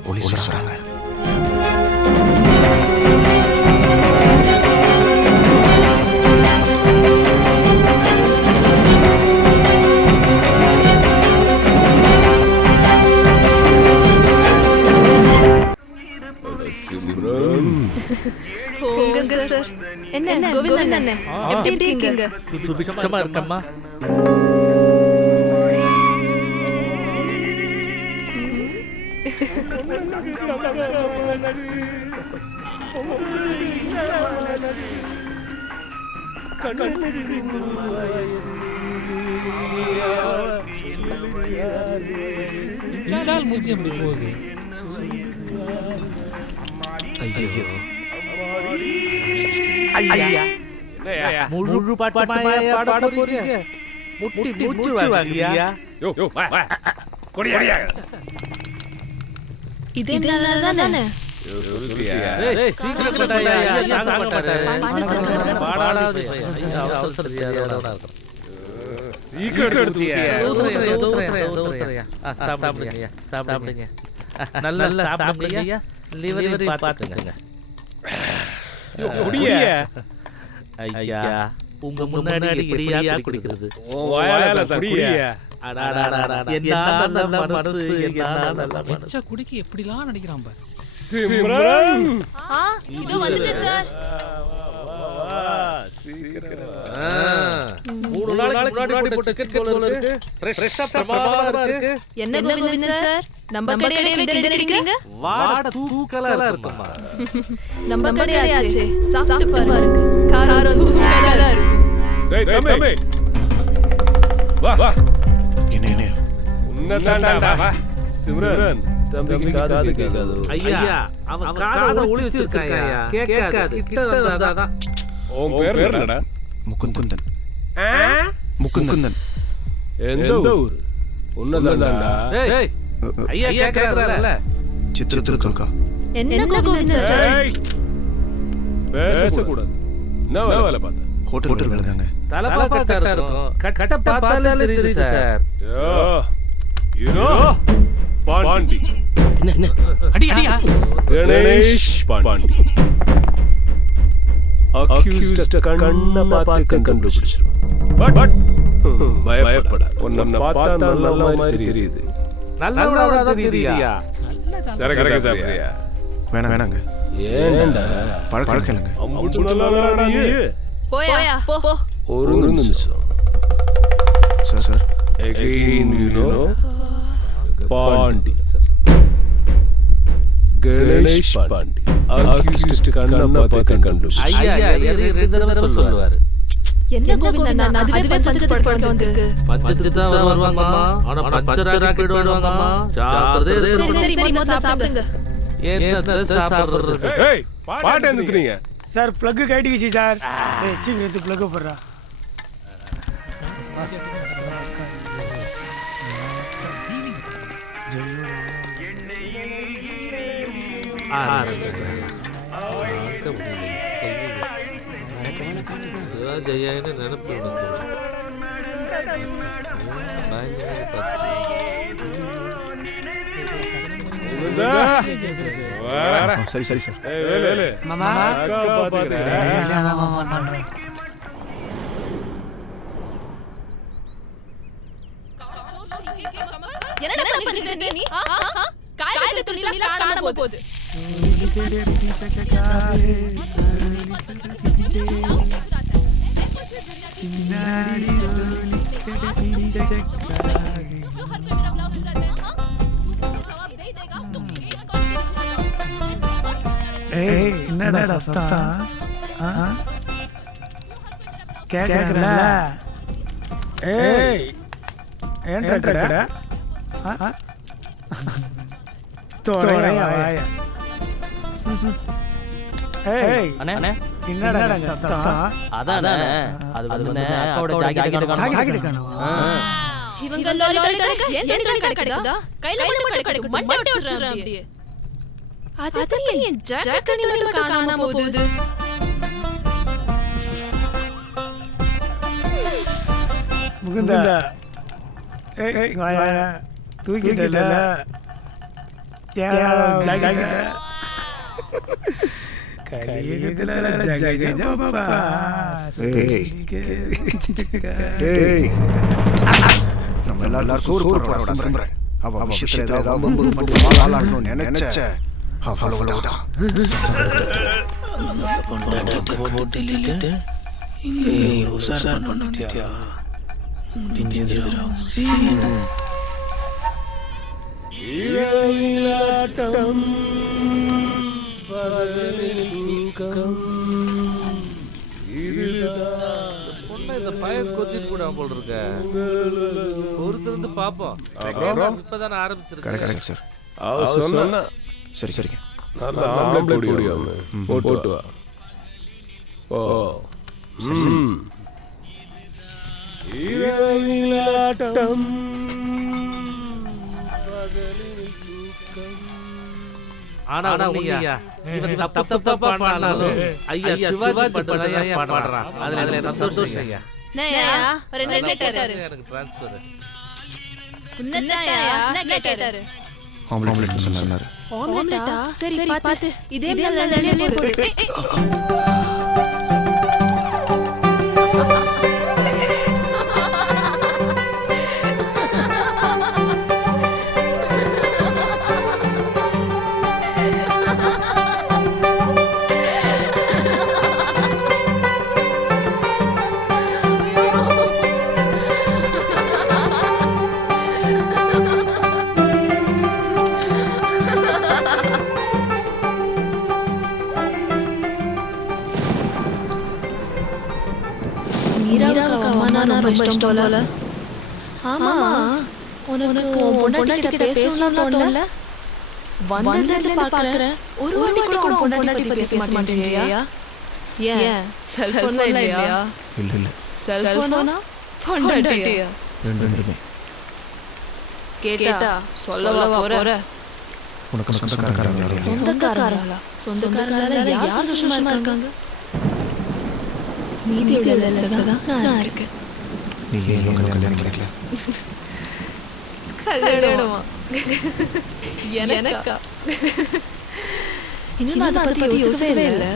போலீஸ் வராங்க. போங்க சார். என்ன கோவிந்தன் அண்ணே, எப்படி இருக்கீங்க? சுபிக்ஷமா இருக்கம்மா. இந்தால் மூஞ்சி எப்படி போகுது? ஐயோ ஐயா முழு பாட்டுமாயா பாட போறீங்க? முட்டி மூச்சு வாங்கியா? யோ கொடியா இதே நல்லதானே? ஏய் சீக்கிரம் பட்டாயா, ஐயா தாங்க மாட்டாரு. பாடாடாது ஐயா, அவசர தெரியாதவனா இருக்கான். சீக்கிரம் எடுத்துட்டியா? தோத்துறியா? சாப்பிடுங்க சாப்பிடுங்க. நல்லா சாப்பிடுங்க ஐயா. லிவரை பாத்துக்கங்க. யோ கொடியா ஐயா உங்க முன்னாடி எப்படியா குடிக்கிறது? ஓ வாயால குடியா? அடடடடா என்ன நல்ல மனசு, என்ன நல்ல மனசு. வெச்ச குடிக்கு எப்படிலாம் நடிக்கிறான் பாரு. சிம்ரன் இதோ வந்துட்டேன் சார். மூணு நாளைக்கு முன்னாடி போட்ட டிக்கெட் போல இருக்கு. ஃப்ரெஷ்ஷா பிரமாதமா இருக்கு. என்ன கோவிந்தன் சார், நம்ம கடையிலே விட்டு இருக்கீங்க? வாட தூக்கலா இருக்குமா? நம்ம கடையாச்சே, சாப்பிட்டு பாருங்க. காரம் தூக்கலா இருக்கு. டேய் தம்பி வா என்ன உன்னதான்டா வா. சிம்ரன் தம்பிக்கு காது கேட்காது. ஐயா அவன் காதை ஒளி வச்சிருக்காயா? கேட்காது. கிட்ட வந்தாதான். உன் பேர் என்னடா? முகுந்தன். முகுந்தன். எந்த ஊர்? உன்னதான்டா. ஏய் ஐயா கேக்குறாருல. சித்திரத்துக்கா. என்ன கோவிந்தன் சார்? பேசக்கூடாது. என்ன வேலை பார்த்த? ஹோட்டல் வேலை தாங்க. தலப்பா கட்டா இருக்கும். கட்ட பார்த்தாலே தெரியுது சார். You know Pandi. என்ன அடியா? கணேஷ் பாண்டி. அக்யூஸ்ட் கண்ண பார்த்து கண்டுபிடிச்சு. பட் பயப்பட. உன்னை பார்த்தா நல்ல மாதிரி தெரியுது. நல்லவனா தான் தெரியுதியா? சரக்கு சாப்பிடுறியா? வேணாங்க. ஏன்டா பழக்கலங்க. அம்புட்டு நல்லவனா நீ? போயா போ. ஒரு நிமிஷம். Sir Again, you know, Pandi. Ganesh Pandi. Accused கண்ண பார்த்து கண்டுபிடிச்சு. ஐயா ரெண்டு தடவை சொல்லுவாரு. என்ன கோவிந்தன் அண்ணா, அதுவே பஞ்சத்து படுக்க வந்திருக்கு. பஞ்சத்து தான் வருவாங்கம்மா. ஆனா பஞ்சரா போயிடுவாங்கம்மா. ஜாக்கிரதை. சரி முதல்ல சாப்பிடுங்க. என்ன சாப்பிடுறது? ஏய் பாட்டு நிறுத்துறீங்க? சார் பிளக் கட்டிக்கிச்சு சார். ஏய் சீக்கிரம் எடுத்து பிளக் போடுறா. ஜெயான்னு நினைப்பு சரி சார். மாமா என்ன பண்ணிட்டு நீ? காய்கறி துணில காணாம போகுது. ஏய் என்னடா சத்தம்? கேக்குறல? ஏய் ஏன்டா தோரையா வாயா. ஏய் அண்ணே என்னடா சத்தம்? அதானே அது வந்து அக்காவோட ஜாக்கெட் காணுவா? இவங்க லாரி கடை ஏன் லாரி கிடைக்குதா? கையில மட்டும் கிடைக்கும். மண்டை உடைச்சிடுறேன் அப்படியே. அதெல்லாம் என் ஜாக்கெட் கனியோட காணாம போகுது. முகுந்தா ஏய் வாயா தூக்கிட்டல. யாரா ஜாக்கெட் கலியுகத்துல ஜாக்கெட் பாபா. ஏய் நம்ம எல்லாரும் சோறு போடுறோம் சிம்ரன். அவ விஷயத்துல ஏதாவது வம்பு பண்ணி வாழாடணும்னு நினைச்ச அவ்வளவுதான். போட்டு இங்கே உசார் பண்ணிட்டியா முடிஞ்சதுராவும் சீனு இரவிலாட்டம் பகலில் தூக்கம் பொண்ணை இந்த பையன் கொத்திட்டு கூட போல் இருக்க ஒருத்தருந்து பார்ப்போம் இப்பதானே ஆரம்பிச்சிருக்கேன் சார் சொன்னா சரி சரிங்க நல்ல ஆம்பளை கூடிய போட்டு வா ஓ இரவிலாட்டம் ஆனா உண்மையா இவன் தப்பா பாடினாலும் ஐயா சிவாஜி பாட்டு பாடுறான் அதுல சந்தோஷம் ஐயா எனக்கு டிரான்ஸ்ஃபர் ஆம்லெட் சொன்னாரு ஆம்லெட்டா சரி பாத்து இதே நல்ல போடு ரொம்ப இஷ்டம் போல ஆமா உனக்கு பொண்டாட்டி பேசணும்னு தோணல வந்ததுல பாக்குறேன் ஒரு வாட்டி கூட உன் பொண்டாட்டி பத்தி பேச மாட்டேங்கிறியா ஏன் செல்போன்ல இல்லையா இல்ல இல்ல செல்போனா பொண்டாட்டியா ரெண்டுமே கேட்டா சொல்லவா போற உனக்கு சொந்தக்காரங்களா சொந்தக்காரங்களா யார் சந்தோஷமா இருக்காங்க நீதி உள்ளதா நான் இருக்கேன் நீ ஏன் கல்யாணம் கிடைக்கல கல்யாணமா எனக்கா இன்னும் நான் அதை பத்தி யோசிக்கவே இல்லை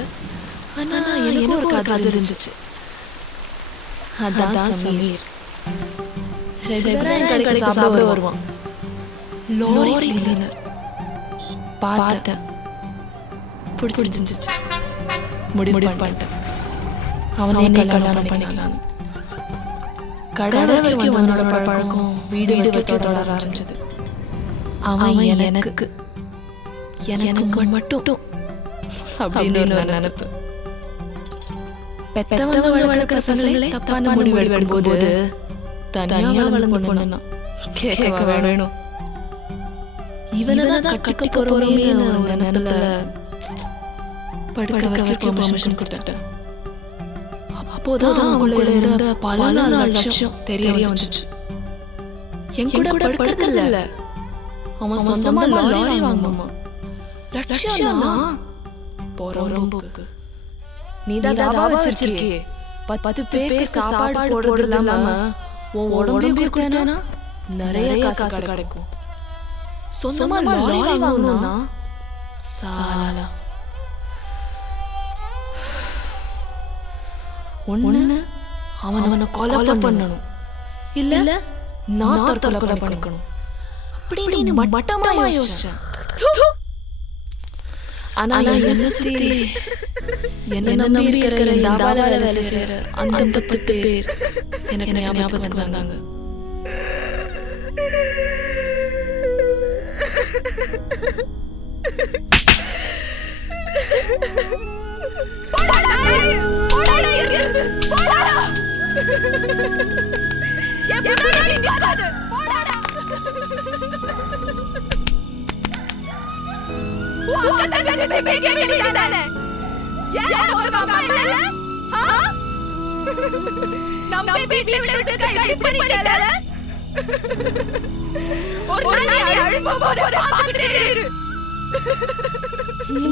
ஆனா எனக்கு ஒரு கதை இருந்துச்சு அதான் சமீர் ரெகுலரா என் கடைக்கு சாப்பிட வருவான் லோரி கிளீனர் பார்த்தேன் பிடிச்சிருந்துச்சு முடிவு பண்ணிட்டேன் அவனே கல்யாணம் பண்ணிக்கலாம் கடை வரைக்கும் அவனோட பழக்கம் வீடு வரைக்கும் தொடர ஆரம்பிச்சது அவன் எனக்கு மட்டும் அப்படின்னு ஒரு நினைப்பு பெத்தவங்க வளர்க்கிற பசங்களே தப்பான முடிவு எடுக்கும் போது தனியா வளர்ந்து பொண்ணுன்னா கேட்க வேணும் இவனதான் கட்டிக்க போறோமே ஒரு நினைப்புல படுக்க வைக்க பெர்மிஷன் கொடுத்துட்டேன் அப்போதான் அவங்களோட இருந்த பல நாள் லட்சியம் தெரிய வந்துச்சு என் கூட படுக்கிறது இல்ல அவன் சொந்தமா லாரி வாங்குமா லட்சியம்னா பொறம்போக்கு நீதான் தாவா வச்சிருக்கியே 10 பேருக்கு சாப்பாடு போடுறது இல்லாம உன் உடம்பையும் கொடுத்தேன்னா நிறைய காசு கிடைக்கும் சொந்தமா லாரி வாங்கணும்னா சாலா ஒண்ணு அவனை கொலை பண்ணணும் இல்ல நான் தற்கொலை பண்ணிக்கணும் அப்படின்னு மட்டமா யோசிச்சேன் ஆனா என்ன சுத்தி என்ன நம்பி இருக்கிற இந்த வேலை செய்யற அந்த 10 பேர் எனக்கு ஞாபகத்துக்கு வந்தாங்க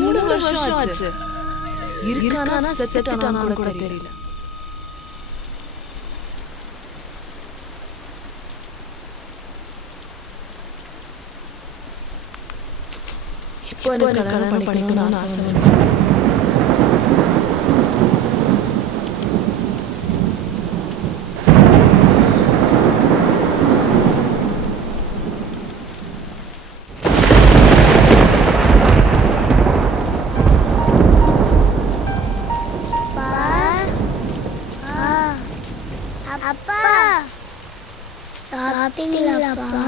மூணு வருஷம் ஆச்சு இருக்கானா செத்துட்டானா கூட தெரியல இப்போ எனக்கு கல்யாணம் பண்ணிக்கணும்னு ஆசை வந்து அப்பா சாப்பிட்டீங்களாப்பா?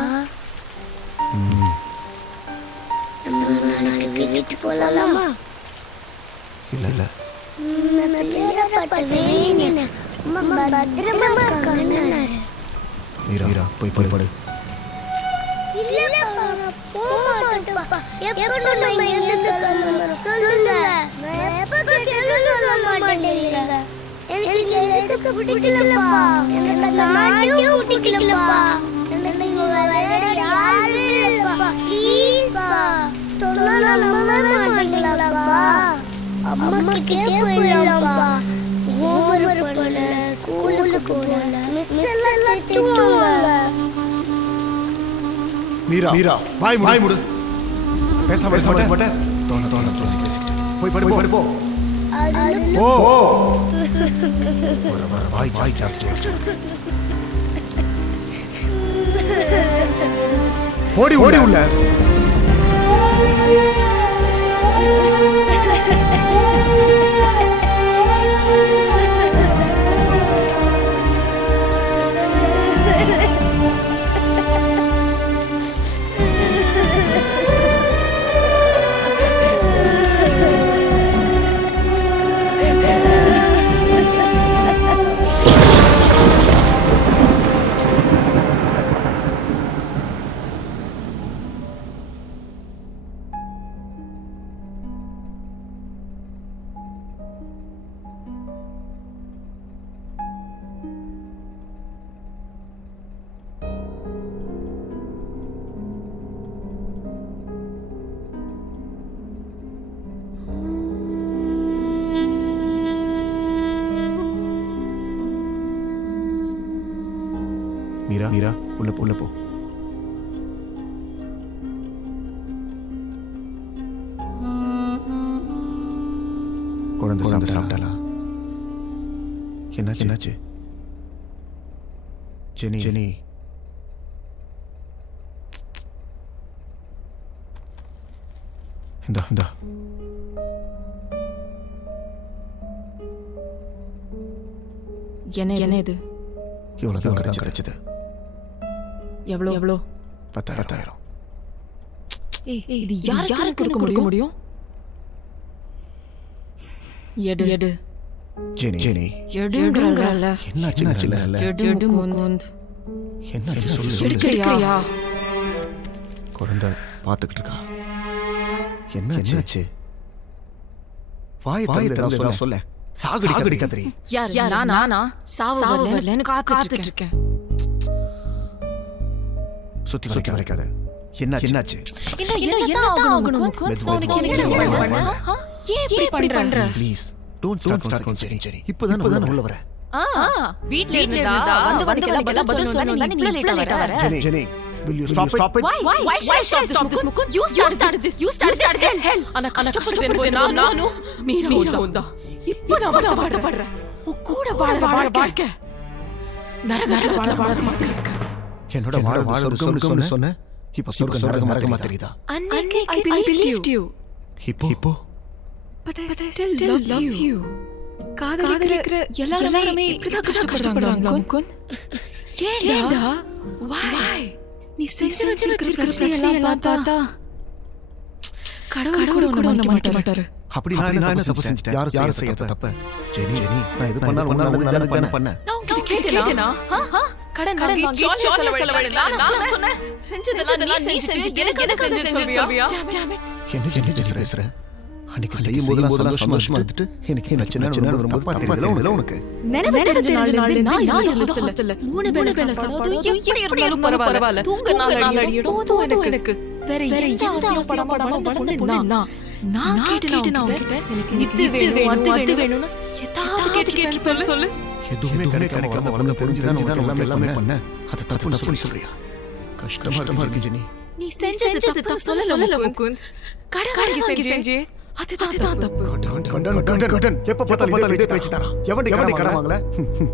நம்ம நாளைக்கு வீட்டுக்கு போகலாமா? இல்லை மீரா போய் படு. மீரா வாய் மூடு. பேசாம மாட்டேன். தோண பேசிக்கிட்டு போய் படு போ. வர வாய் ஜாஸ்தி ஓடி உள்ள. மீரா உள்ள போ. குழந்தை சாப்பிட்டாளா? என்னாச்சு? ஜெனி இந்தா என்ன இது? இவ்வளவுதான் கிடைச்சது. எவ்வளோ? 10,000. இது யாருக்கு கொடுக்க முடியும்? எடு ஜெனி எடுங்கறல. என்னாச்சு? எடு முகுந்த். என்னாச்சு சொல்லு. எடுக்கறியா? குழந்தை பார்த்துக்கிட்டு இருக்கா. என்னாச்சு? வாய் சொல்ல. சாகடி கத்திரி. யார் நானா? சாவு வரலன்னு காத்துட்டு இருக்கேன். சுத்தி வளைக்காத. என்னாச்சு? என்ன ஆகணும் முகுந்த்? ஏன் இப்படி பண்ற? Please don't start Jenny. இப்போதான் உள்ள வர. வீட்ல இருந்தா வந்து பதில் சொல்லணும். நீ இவ்ளோ லேட்டா வர. Jenny will you stop it? Why should I stop this Mukund? You started this hell. ana கஷ்டப்படுறது நானு மீரா ஹோண்டா. இப்போ நான் பாடுறேன். உன் கூட வாழ வாழ்க்கை நரகத்துல வாழ வாழ்க்கை. என்னோட வாழ சொர்க்கம்னு சொன்ன. இப்போ சொர்க்கம் நரகமா தெரியுதா? அன்னைக்கு I believed you. இப்போ But I still love you. காதலிக்கிற எல்லாருமே இப்படிதான் கஷ்டப்படுறாங்க முகுந்த். ஏன்டா? Why? நீ செஞ்சு வச்சிருக்கிற பிரச்சனை எல்லாம் பார்த்தா கடவுள் கூட மன்னிக்க மாட்டாரு. அப்படி நான் என்ன தப்பு செஞ்சிட்டேன்? யாரும் செய்யாத தப்பு. ஜெனி நான் இது பண்ணாலும் நல்லது பண்ணேன். நான் உன்கிட்ட கேட்டேனா? கடன் வாங்கி ஜாலியா செலவழிடா. நான் சொன்னேன் செஞ்சதெல்லாம் நீ செஞ்சிட்டு எனக்கு என்ன செஞ்சு சொல்றியா? Damn it. என்ன பேசுற? அன்னைக்கு செய்யும் போதெல்லாம் சந்தோஷமா இருந்துட்டு எனக்கு என்ன சின்ன ஒரு தப்பா தெரியல உனக்கு. நினைவு தெரிஞ்ச நாள் நான் ஹாஸ்டல்ல 3 வேளை சாப்பாடு எப்படி இருந்தாலும் பரவாயில்லை. தூங்க நாள் அடியடும் போதும் எனக்கு. வேற எந்த அவசியம் படாம பொண்ணு நான் கேட்டேனா உன்கிட்ட எனக்கு இது வேணும் ஏதாவது கேட்டு சொல்லு. எதுவுமே கிடைக்காம வளர்ந்த தெரிஞ்சுதான் உனக்கு எல்லாமே பண்ண. அது தப்புன்னு சொல்றியா? கஷ்டமா இருக்கு ஜெனி. நீ செஞ்சது தப்பு சொல்லல முகுந்த். கடன் செஞ்சு அதுதான் தப்பு. கடன் எப்ப பார்த்தாலும் இதே பேச்சு தானா? எவன்டி கடன் வாங்கல?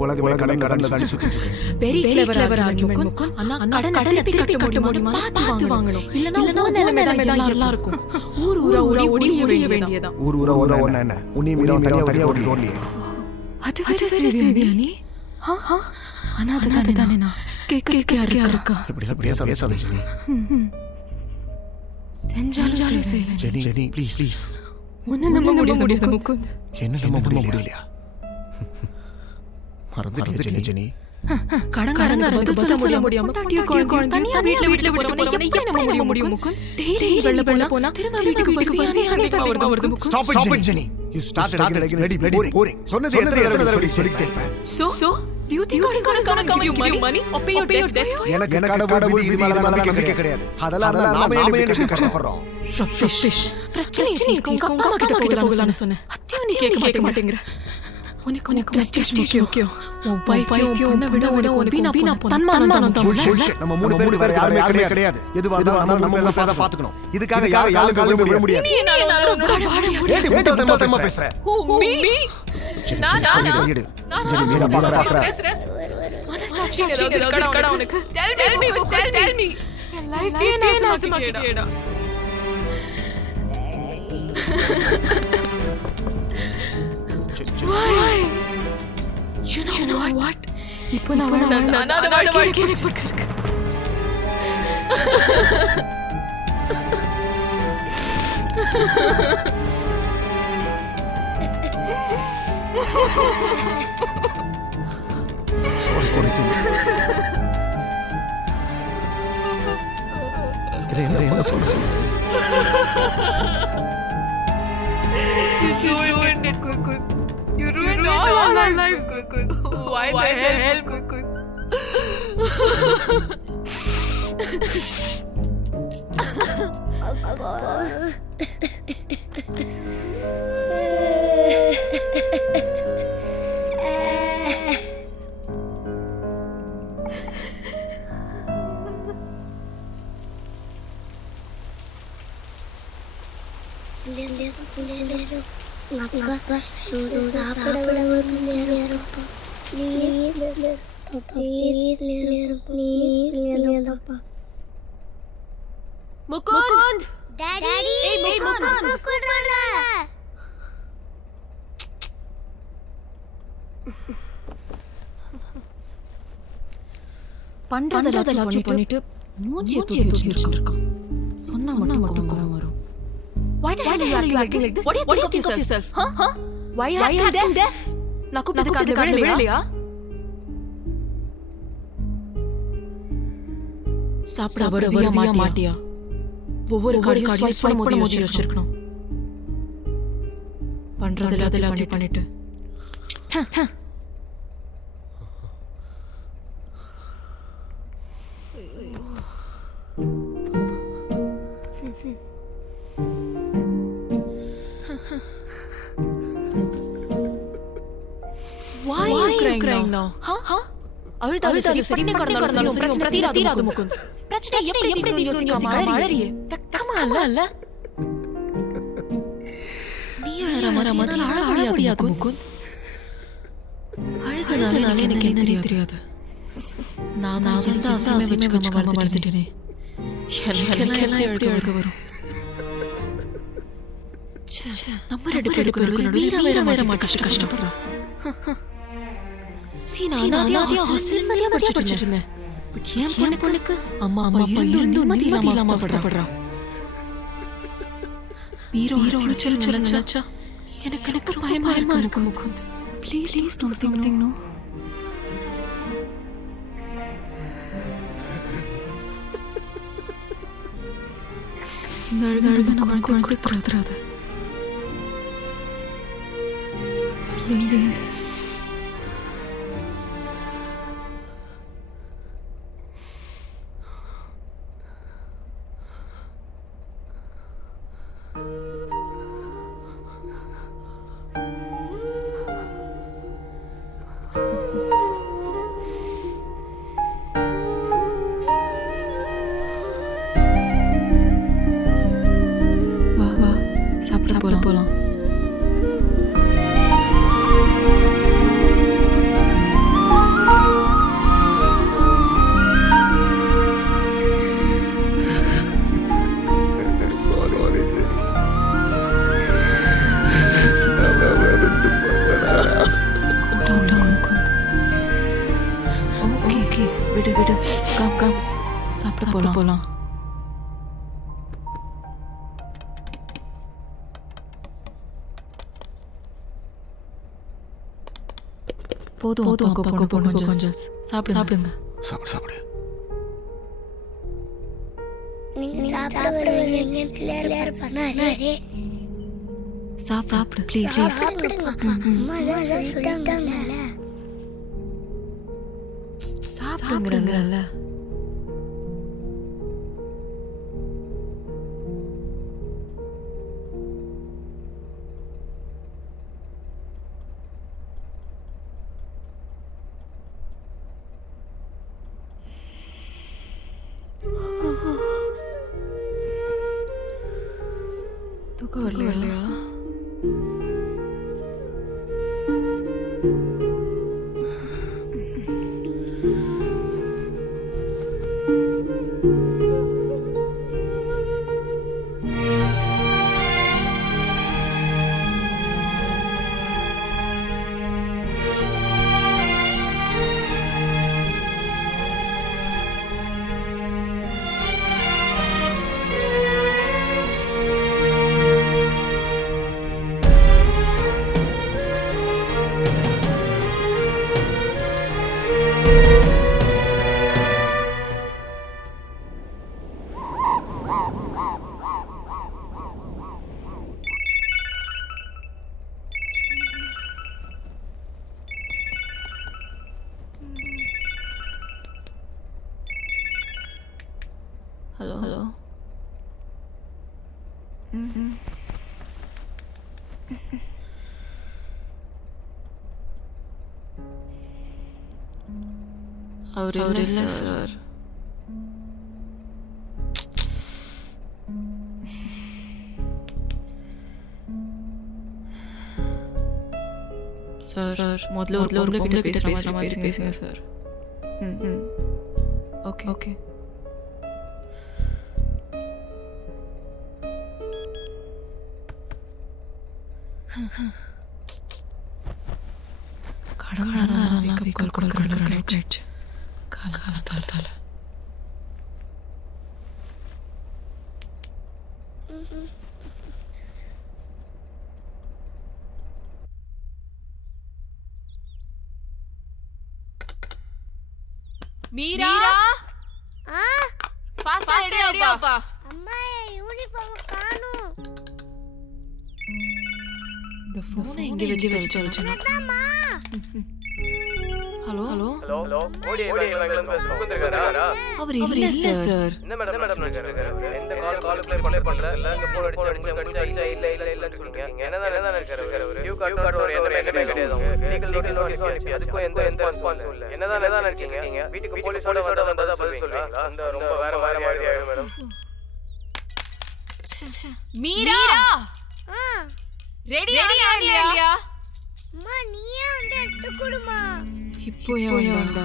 உலகமே கடன்ல தாண்டி சுத்திட்டு இருக்கு. Very clever argument Mukund. அண்ணா கடன் திருப்பி கட்ட முடியுமா? பார்த்து வாங்கணும். இல்லனா நிலைமை தான் எல்லாம் இருக்கும். ஊரா ஓடிய வேண்டியதா. ஊரா என்ன? உன்னை மீறி தனியா ஓடலையே. அது சரி நீ அனாதை தானே நான் கேட்க இருக்கா இப்படிலாம் பேசாத ஜெனி. செஞ்சாலும் செய்வேன். Jenny please. உன்னை நம்ப முடியாது முகுந்த். என்ன நம்ப முடியலையா? மறந்துட்டியா ஜெனி? கடங்காரங்க பதில் சொல்ல முடியாம தனியா வீட்ல போறவன ஏன் நம்ப முடியும் முகுந்த்? டெய்லி வெளில போனா திரும்ப வீட்டுக்கு வருது Mukund. Stop it Jenny. You started again ready boring. சொன்னது எத்தனை தடவை சொல்லிட்டே இருப்பேன். So do you think God is going to give you money or pay your debts? எனக்கு கடவுள் இது மேல நம்பிக்கை கிடையாது. அதெல்லாம் நாமே என்ன கஷ்டப்படுறோம். ஃபிஷ் பிரச்சனை உங்க அம்மா கிட்ட போகலாம்னு சொன்னேன். அத்தியும் நீ கேட்க மாட்டேங்கற. உனக்கு பிரஸ்டீஜ் முக்கியம். உன் வைஃபையும் உன்னை விட உனக்கு வீணா தன்மானம் தான். நம்ம மூணு பேர் வேற யாருமே கிடையாது. எதுவா இருந்தாலும் நம்ம எல்லாம் பாத்துக்கணும். இதுக்காக யாரும் கால விட முடியாது. நீ என்ன ஏய் பேசுற? மீ நான் ஜெனி மீரா பாக்குற. மனசாட்சி ஏதாவது கடை உனக்கு. Tell me. லைஃபே நாசமாக்கிட்டேடா. Why? You know what? இப்போ நான் அனாதை வாழ்க்கையை பிடிச்சிருக்கு. Sorry. என்ன சொல்ல. You ruined all our lives, Kukun. Why the hell, Kukun? அப்பா சாப்பிட ஒரு நேரம் ப்ளீஸ் முகுந்த் டாடி முகுந்த் பண்றதெல்லாம் பண்ணிட்டு மூஞ்சியை தூக்கி வச்சிருக்கான். சொன்னா மட்டும் கோவம் வரும். Why the hell are you acting like this? What do you think of yourself? Huh? Why are you acting deaf? நான் கூப்பிட்டதுக்கு விடலையா? சாப்பிட வருவியா மாட்டியா? ஒவ்வொரு காரியம் ஸ்வைப் பண்ண போது யோசிச்சிருக்கணும். பண்றதெல்லாம் பண்ணிட்டு Why are you crying now? அழுதாலும் சரி கடந்தாலும் சரி பிரச்சனை தீராது முகுந்த். பிரச்சனை எப்படி யோசிக்காம அழறியே? வெக்கமா இல்ல? நீ அழற மாதிரி அழ முடியாது முகுந்த். அழுகனால எனக்கு என்ன தெரியாது. நான் வந்து அசாசி வச்சுக்காம மறந்துட்டேனே. எனக்கெல்லாம் எப்படி அழுக வரும்? நம்ம ரெண்டு பேருக்கு வேற கஷ்டப்படுறோம். நான் ஹாஸ்டல் மதியா படிச்சிட்டு இருந்தேன். பட் ஏன் பொண்ணுக்கு அம்மா இருந்து நிம்மதி இல்லாம கஷ்டப்படுறான். வீரோ ஃபியூச்சர் நினைச்சா எனக்கு பயமா இருக்கு முகுந்த். Please something no. நான் கொடுத்துறாத ப்ளீஸ். வா சாப்பிட போலாம். போலாம். போதும் கொஞ்சம் சாப்பிடுங்க. சாப்பிடு. நீங்க சாப்பிட வருவீங்க கிளியர் பண்ணாரே. சாப்பிடு ப்ளீஸ். சாப்பிடுங்க. அம்மா தான் சொல்லிட்டாங்கல. சாப்பிடுங்கறல. தூக்கம் வரலையா? ஹலோ. அவர் இல்லை சார். சார் முதல்ல ஒரு பொண்ணு கிட்ட பேசுற மாதிரி பேசுங்க சார். ஓகே. காலகாலத்தால மீரா ஃபாஸ்டா ரெடியாப்பா. அம்மா யூனிஃபார்ம் காணோம். இந்த போனை எங்க வச்சு சொல்லுங்க. ஹலோ. ஓடி பேசுறேன். அவர் இல்ல சார். என்ன மேடம் இருக்காரு? எந்த காலுக்குள்ள பண்ணல இல்ல இங்க போன் அடிச்சு இல்ல சொல்றீங்க. என்னதான் இருக்காரு அவரு? டியூ கார்டு ஒரு என்ன கிடையாது. லீகல் நோட்டீஸ் அதுக்கு எந்த ரெஸ்பான்ஸ் இல்ல. என்னதான் இருக்கீங்க? வீட்டுக்கு போலீஸோட வந்தா பதில் சொல்றீங்களா? அந்த ரொம்ப வேற மாதிரி ஆயிடும் மேடம். மீரா ரெடியா இல்லையா? அம்மா நீயே வந்து எடுத்து கொடுமா. இப்போ ஏன்டா?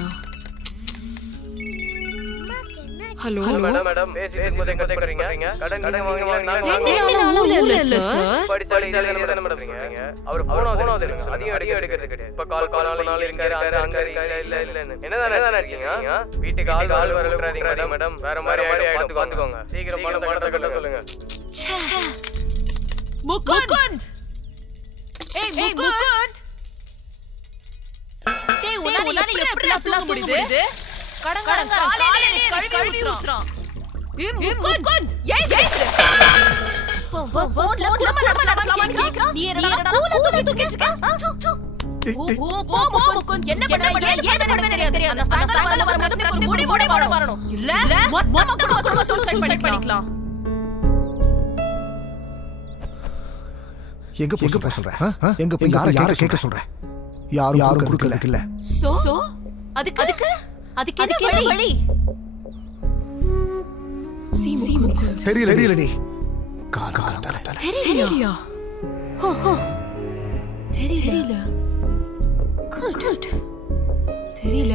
ஹலோ மேடம் பேசிட்டு போதே கதைக்கறீங்க. கடன் வாங்குறீங்க. நான் இல்ல சார். படிச்சாலே என்ன மேடம் இருக்கீங்க? அவர் போனது இல்லங்க. அதிக எடுக்கிறது கிடையாது. இப்ப கால் இருக்காரு அங்க இல்லன்னு. என்னதான் இருக்கீங்க? வீட்டுக்கு ஆள் வர விட்டுறாதீங்க மேடம். வேற மாதிரி பாத்துக்கோங்க. சீக்கிரம் பணத்தை கட்ட சொல்லுங்க. முகுந்த் ஏய் முகுந்த் டேய் உன்னால எப்படி தூங்க முடியுது? கடங்காரன் காலையில கழுவி ஊத்துறான். முகுந்த் எழுந்து போன்ல குடும்ப நடக்கலாம்னு கேக்குறான். நீ என்னடா கூல தூக்கிட்டு இருக்க? ஓ முகுந்த் என்ன பண்ற? ஏன் தெரியாது. அந்த சாயங்காலம் வர பிரச்சனை மூடி வரணும். இல்ல மொத்தமா குடும்ப சூசைட் பண்ணிக்கலாம். எங்க போய் சொல்ற? எங்க போய் யாரை கேட்க சொல்ற? யாரும் கொடுக்கல இல்ல. சோ அதுக்கு என்ன வழி? தெரியல நீ காலகாலத்தால தெரியலையா? தெரியல. குட். தெரியல.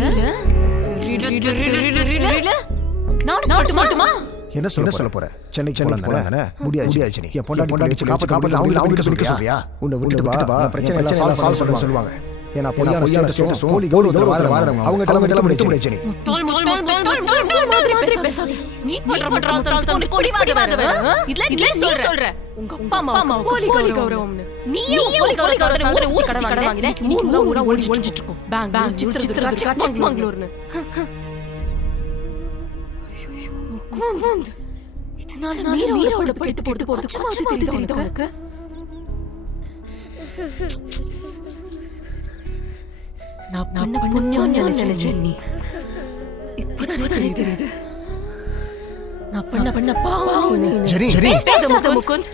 நான் சொல்லட்டுமா? என்ன சொல்ல போற? சென்னைக்கு போறானே முடியாச்சு நீ. என் பொண்டாட்டி காப்பாத்த அவங்க சொல்லிக்க சொல்றியா? உன்னை விட்டுட்டு வா. பிரச்சனை எல்லாம் சால்வ் சொல்லுவாங்க. ஏன்னா பொய்யான ஸ்டேட்டஸ் போலி கௌரவத்துல வாழ்றவங்க அவங்க கிட்ட முடிச்சு நீ. மாதிரி பேசாத. நீ பண்ற உனக்கு குடிவாத வேற. இதுல நீ சொல்ற உங்க அப்பா அம்மா கோலி கௌரவம்னு. நீயும் கோலி கௌரவம் ஊர் கடன் வாங்கினே. நீ ஊரா ஒளிஞ்சிட்டு இருக்கோம். பேங்க் சித்ரா சிக்மங்களூர்னு. ஐயோ முகுந்த், இதனால மீராவோட போட்டு கொஞ்சமாவது தெரியுது உனக்கு? நான் புண்ணியம் நினைச்சேன். நீ இப்பதான் தெரியுது. நான் பண்ண பாவம் நீ. பேசாத முகுந்த்,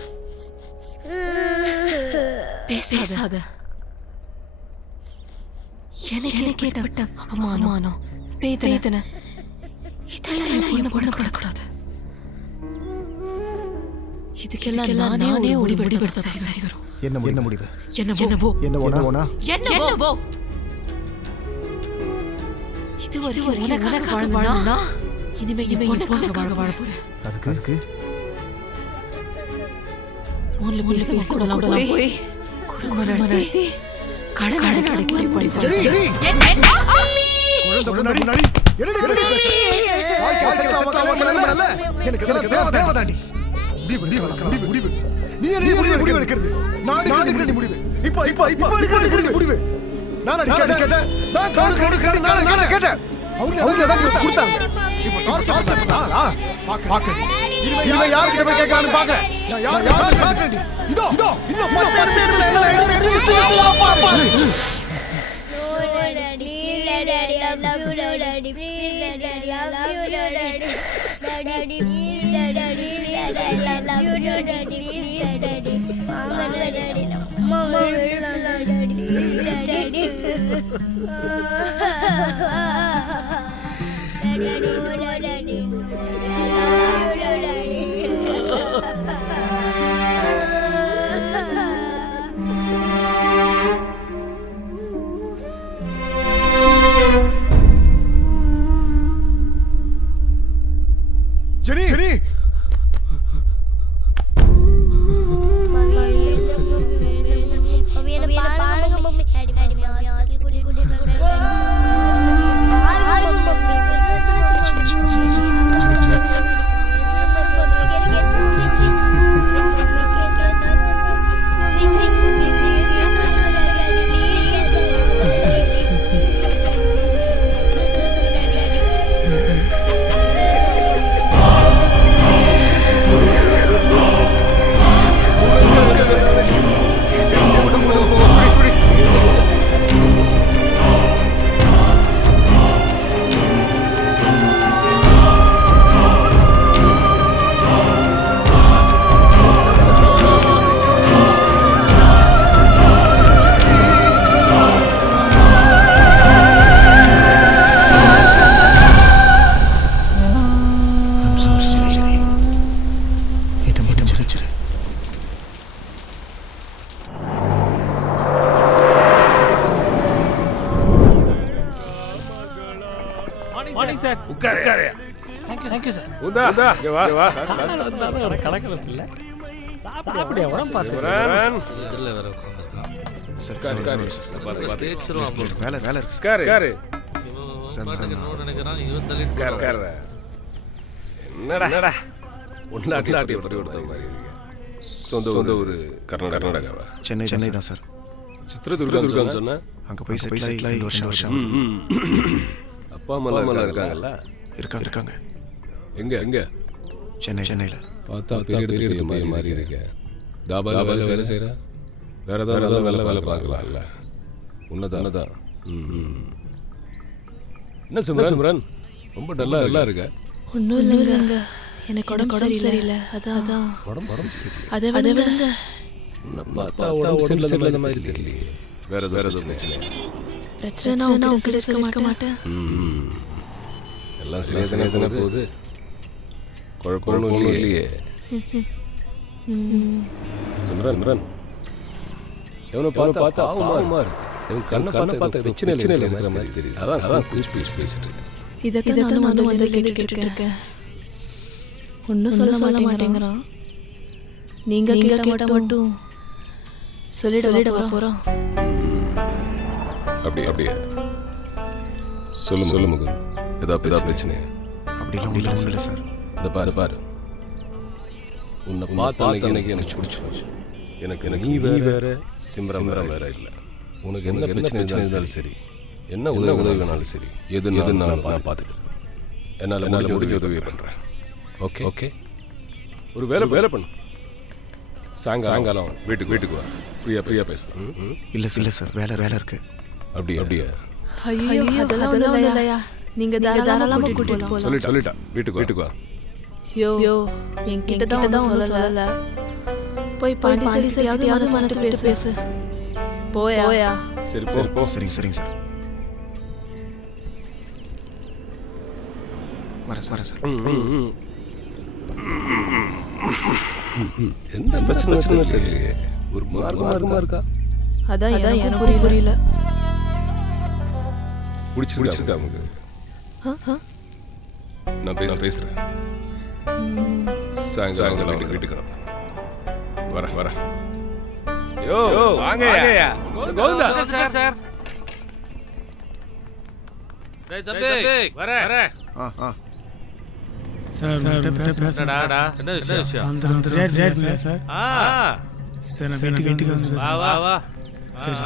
பேசாத. எனக்கு ஏற்பட்ட அவமானம், வேதனை இதெல்லாம் என்ன பண்ணக்கூடாது. இதுக்கெல்லாம் நானே முடிவெடுத்து சரி வரும். என்ன முடிவு? என்னவோ இது உனக்காக வாழ்ந்தா இனிமே உனக்காக வாழ போறேன். அதுக்கு போன்ல பேச கூடலாம் போய் குடும்பம் நடத்தி கடன் அடைக்கலை படிப்போம். சொந்த ஊரு கர்நாடகாவா? சென்னை தான் சார். சித்ரதுர்கான்னு சொன்ன அங்க போய் செட்டில் ஆகி வருஷம். அப்பா அம்மா இருக்காங்கல்ல? இருக்காங்க. எங்க? சென்னையில. பார்த்தா பெரிய மாதிரி இருக்க. தாபால வேலை செய்யற? வேற ஏதாவது வேலை பார்க்கலாம்ல? உன்னதான். என்ன சிம்ரன் ரொம்ப டல்லா இருக்க? ஒன்றும் இல்லைங்க, எனக்கு உடம்பு சரியில்லை. அதான் உடம்பு சரி. அதை விடுங்க. பார்த்தா உடம்பு சரியில்லாத மாதிரி தெரியலையே. வேற ஏதாவது பிரச்சனை நான் இருக்க மாட்டேன். எல்லாம் சரியா தானே போகுது? குழப்பம் இல்லையே. சிம்ரன் எவனை பார்த்தா ஆவுமா இருக்கு. இவன் கண்ணை பார்த்து பிரச்சனையில் இருக்கிற மாதிரி தெரியுது. அதான் பேசிட்டு இதைத்தான் நான் வந்து கேட்டுட்டு இருக்கேன். ஒன்றும் சொல்ல மாட்டேங்கிறான். நீங்க கேட்ட மட்டும் சொல்லிட போறோம். அப்படியே சொல்லு முகம். ஏதாவது பிரச்சனை? அப்படிலாம் இல்லை இல்லை சார். இந்த பாரு உன்னை பார்த்த அன்னைக்கு எனக்கு பிடிச்சிருச்சு. எனக்கு நீ வேற சிம்ரம் வேற இல்லை. உனக்கு என்ன பிரச்சனை இருந்தாலும் சரி, என்ன உதவி வேணாலும் சரி, எது நான் பார்த்துக்கிறேன். என்னால் உதவி பண்ணுறேன். ஓகே ஒரு வேலை பண்ணு. சாயங்காலம் வீட்டுக்கு வா. ஃப்ரீயாக பேசலாம். இல்லை சார், வேலை இருக்கு. அப்படியா? ஐயோ அதெல்லாம் இல்லையா, நீங்க தாராளமா கூட்டிட்டு போலாம். சொல்லிட்டா வீட்டுக்கு வா. யோ என்கிட்ட தான் சொல்லல. போய் பாண்டி சரியாவது மனசு பேசு. போயா. சரி போ. சரிங்க சார். வரேன் சார். என்ன பிரச்சனை தெரியலையே, ஒரு மார்க்கமா இருக்கா. அதான் எனக்கு புரியல. பிடிச்சிருக்கா நமக்கு? நான் பேசுறேன். சாயங்காலம் வீட்டுக்கு வரேன். யோ வாங்கயா கோவிந்தா சார். டேய் தம்பி வரேன். சார் என்னடா என்ன விஷயம்? சாந்திரம் சார். சார் நான் வீட்டுக்கு வா. சரி.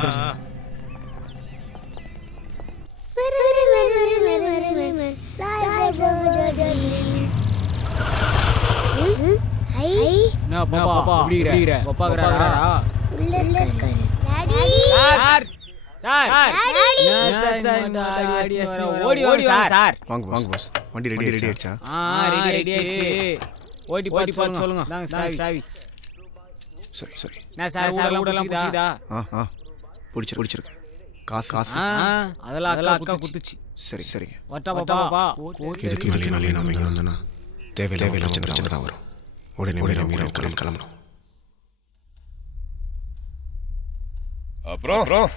வாங்க பாஸ். வண்டி ரெடி ஆயிடுச்சா? ஓடி பார்த்து சொல்லுங்க. சாவி சரி. நான் சார் ஊடலாம் புடிச்சதா? பிடிச்சிருக்கு. காசு அதெல்லாம் அக்கா குடுத்துச்சு. சரிங்க. வட்டா பாப்பா. இதுக்கு மேலே நாம இங்கே வந்தோன்னா தேவையில்லாம பிரச்சனை தான் வரும். உடனே நம்ம கிளம்பணும். அப்புறம்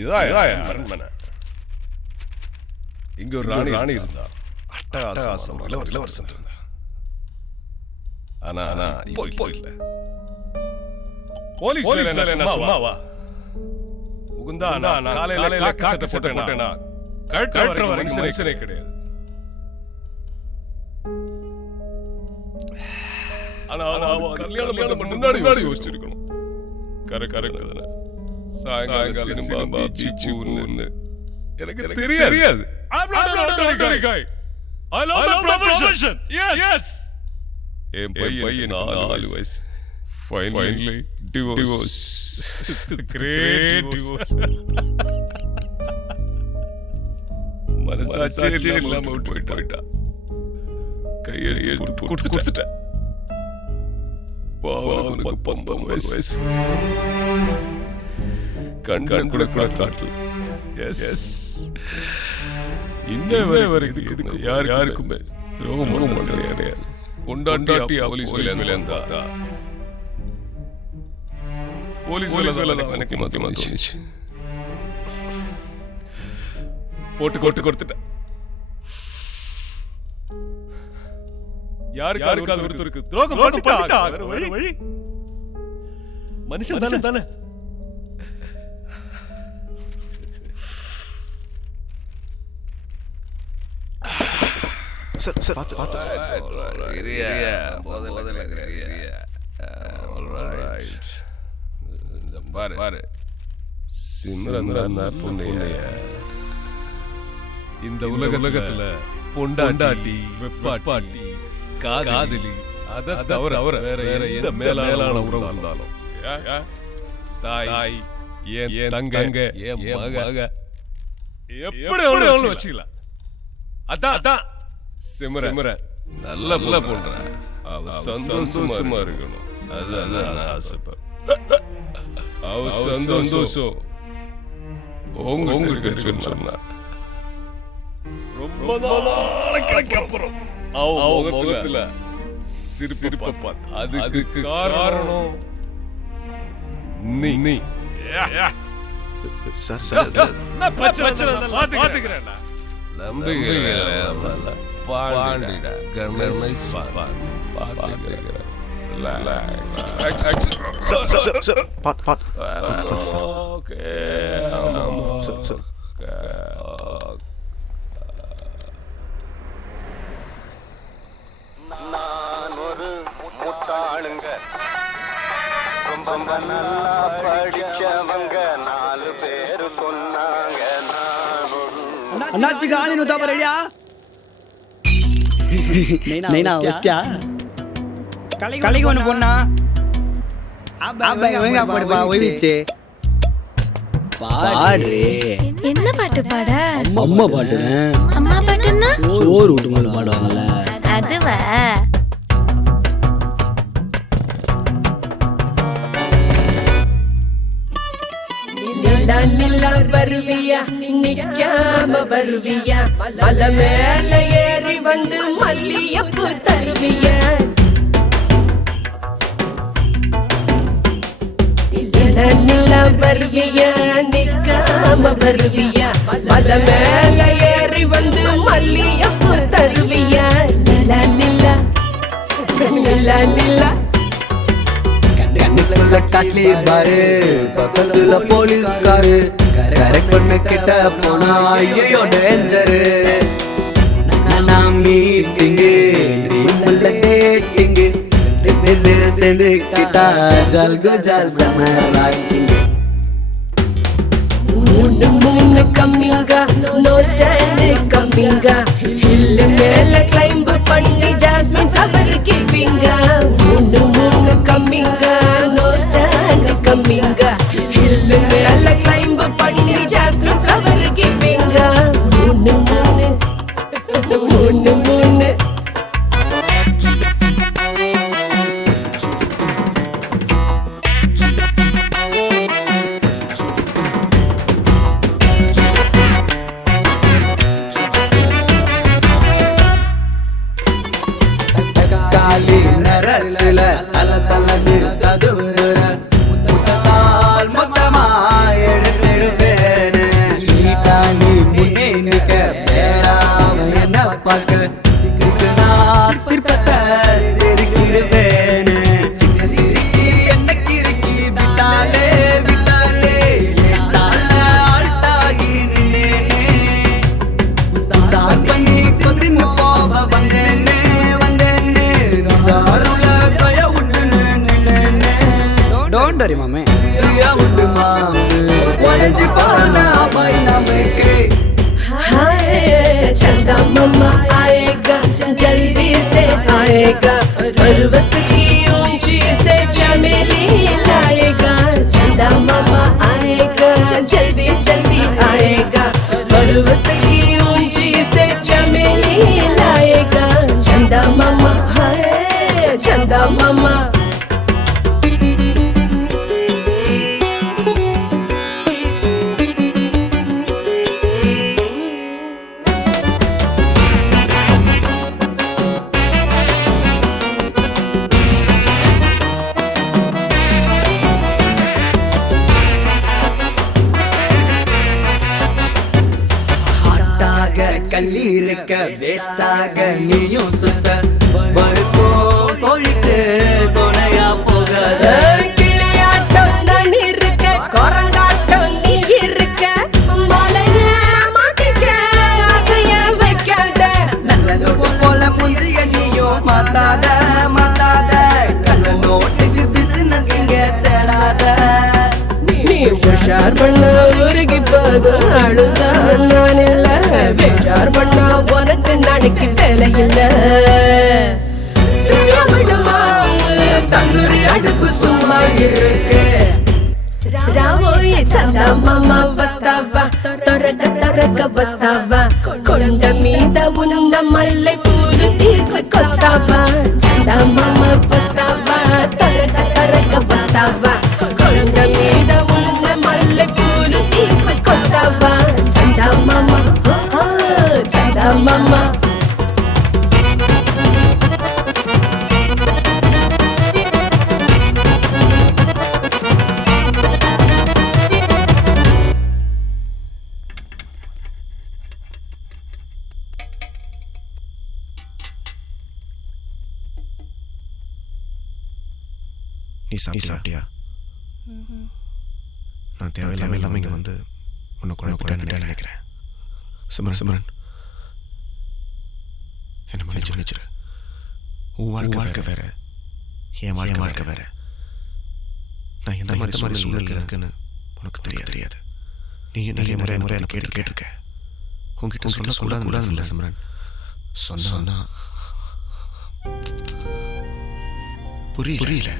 இதான் அரண்மனை. இங்க ஒரு ராணி இருந்தா. அட்டகாசம் இளவரசன் இருந்தா. ஆனா இப்போ இல்ல. போலீஸ் என்ன சும்மாவா? உகுந்தா நான் காலையில காட்டு போட்டேனா கழட்டுற வரைக்கும் மனுஷனே கிடையாது. ஆனா கல்யாணம் பண்ண முன்னாடி யோசிச்சிருக்கணும். கரெக்ட் தானே? சாயங்காலம் சினிமா பீச்சு ஊர்னு எனக்கு தெரியாது. I'm not an ordinary guy. I love the profession. Yes. என் பையன் 4 வயசு. Finally divorce. Great divorce. மனசாட்சியே இல்லாம போயிட்டா. கையெழுத்து கொடுத்துட்டேன். அவனுக்கு 19 வயசு. கண் கூட காட்டல. எஸ் இன்ன வரைக்கும் இதுக்கு யாருக்குமே துரோகம் கிடையாது. கொண்டாட்டி போலீஸ் வேலை இருந்தா போலீஸ் வேலை எனக்கு மாத்தி தோணுச்சு. போட்டு கொடுத்துட்டேன். யாருக்காவது ஒருத்தருக்கு துரோகம் பண்ணிட்டா வழி மனுஷன் தானே. சார் பார்த்து பாரு சிம்ரன் பொண்ணைய இந்த உலகத்துல பொண்டாட்டி வெப்பாட்டி காதலி அதை தவிர வேற எந்த மேலான உறவு இருந்தாலும் தாய் என் தங்க என் மக எப்படி வச்சுக்கலாம். அதான் சிம்ரன் நல்ல பொண்ணு. அவ சந்தோஷமா இருக்கணும். அதான் ஆசைப்பேன். அவ சந்தோஷம் உங்களுக்கு சொன்னா ரொம்ப நாளைக்கு அப்புறம் அவ முகத்துல சிரிப்பு பார்த்து அதுக்கு காரணம் நீ. சார் பிரச்சனை பாத்துக்கிறேன். நம்பிக்கை பாண்டிடா கணேஷ் பாத்துக்கிறேன். ஆளுங்க ரொம்ப நல்லா படிச்சவங்க 4 பேரு சொன்னாங்க அண்ணாச்சி காலி நூத்தா ரெடியா நைனா வெஸ்டியா கலைக்கு ஒன்று பொண்ணா ஒழுங்கா பாடுப்பா ஒழிச்சு பாடு என்ன பாட்டு பாட? அம்மா பாட்டுறேன் அம்மா பாட்டுன்னா சோறு விட்டு மேல பாடுவாங்கல்ல அதுவா? நிலா வருவியா நிக்காம வருவியா மலை மேல ஏறி வந்து மல்லியப்பூ தருவியா நிலா வருவியா நிக்காம வருவியா மலை மேல ஏறி வந்து மல்லியப்பூ தருவியா நிலா நிலா நிலா நிலா கண்ணுக்குள்ள காஸ்ட்லி பாரு பக்கத்துல போலீஸ் காரு கரெக்ட் பண்ண கிட்ட போனா ஐயோ டேஞ்சரு நான் மீட்டிங்கு ட்ரீம்ல டேட்டிங்கு சேர்ந்து கிட்டா ஜல்கு ஜல் சமர் ராக்கிங் மூணு கம்மிங்க நோ ஸ்டாண்ட் கம்மிங்க ஹில் மேல கிளைம்ப் பண்ணி ஜாஸ்மின் ஃப்ளவர் கிவிங்க மூணு கம்மிங்க நோ ஸ்டாண்ட் கம்மிங்க ஹில் மேல கிளைம்ப் பண்ணி ஜாஸ்மின் ஃப்ளவர் கிவிங்க மூணு காலி நரல தல தலது ததுவுற முத்தத்தால் மொத்தமா எடுத்துடுவேன் ஸ்வீட்டா நீ முன்னே நிக்க வேடாம என்ன பார்க்க சிக்கனா சிற்பத்தை செருக்கிடுவேன் சிரிக்கி என்ன கிறுக்கி விட்டாலே விட்டாலே ஆல்ட்டாகி நின்னேனே சார் பண்ணி கொதின்னு போவ வந்தேனே Don't worry, mama. Free would mom. Orange pana by nameke. हाय चंदा मम्मा आएगा जल्दी से आएगा पर्वत की ऊंची से चमेली लाएगा चंदा मम्मा आएगा जल्दी जल्दी आएगा पर्वत की ऊंची से चमेली लाएगा चंदा मम्मा हाय चंदा मम्मा கல்லி இருக்க வேஸ்டாக நீயும் சுத்த வருக்கோ கோழிக்கு துணையா போகாத கிளியாட்டம் நான் இருக்க குரங்காட்டம் நீ இருக்க மலைய மாட்டிக்க அசைய வைக்காத நல்ல போல புஞ்சிய நீயும் மாத்தாத மாத்தாத கண்ண நோட்டுக்கு பிசினஸ் இங்க தேடாத நீ உஷார் பண்ண உருகி போதும் அழுதான் நான் இல்ல பேஜார் பண்ணா உனக்கு நாளைக்கு வேலை இல்ல தந்தூரி அடுப்பு சும்மா இருக்கு ராவோயே சந்தா மாமா வஸ்தாவா தொடக்க வஸ்தாவா கொண்ட மீத உன்ன மல்லை பூரு తీసుకొస్తావా சந்தா மாமா வஸ்தாவா தொடக்க வஸ்தாவா கொண்ட மீத உன்ன మల్లె పూలు తీసుకొస్తావా చందమామ చందమామ நீ சாப்பிட்டியா? நான் தேவையில்லாம இங்கே வந்து உன்னை குழப்பிட்டேன்னு நினைக்கிறேன். சிமரன் என்னை மன்னிச்சிரு. உன் வாழ்க்கை வேற, என் வாழ்க்கை வேற. நான் எந்த மாதிரி சூழ்நிலை இருக்குன்னு உனக்கு தெரியாது. நீயும் நிறைய முறை எனக்கு கேட்டிருக்க. உங்ககிட்ட சொல்லக்கூடாதுல்ல சிம்ரன். சொன்னா புரியல.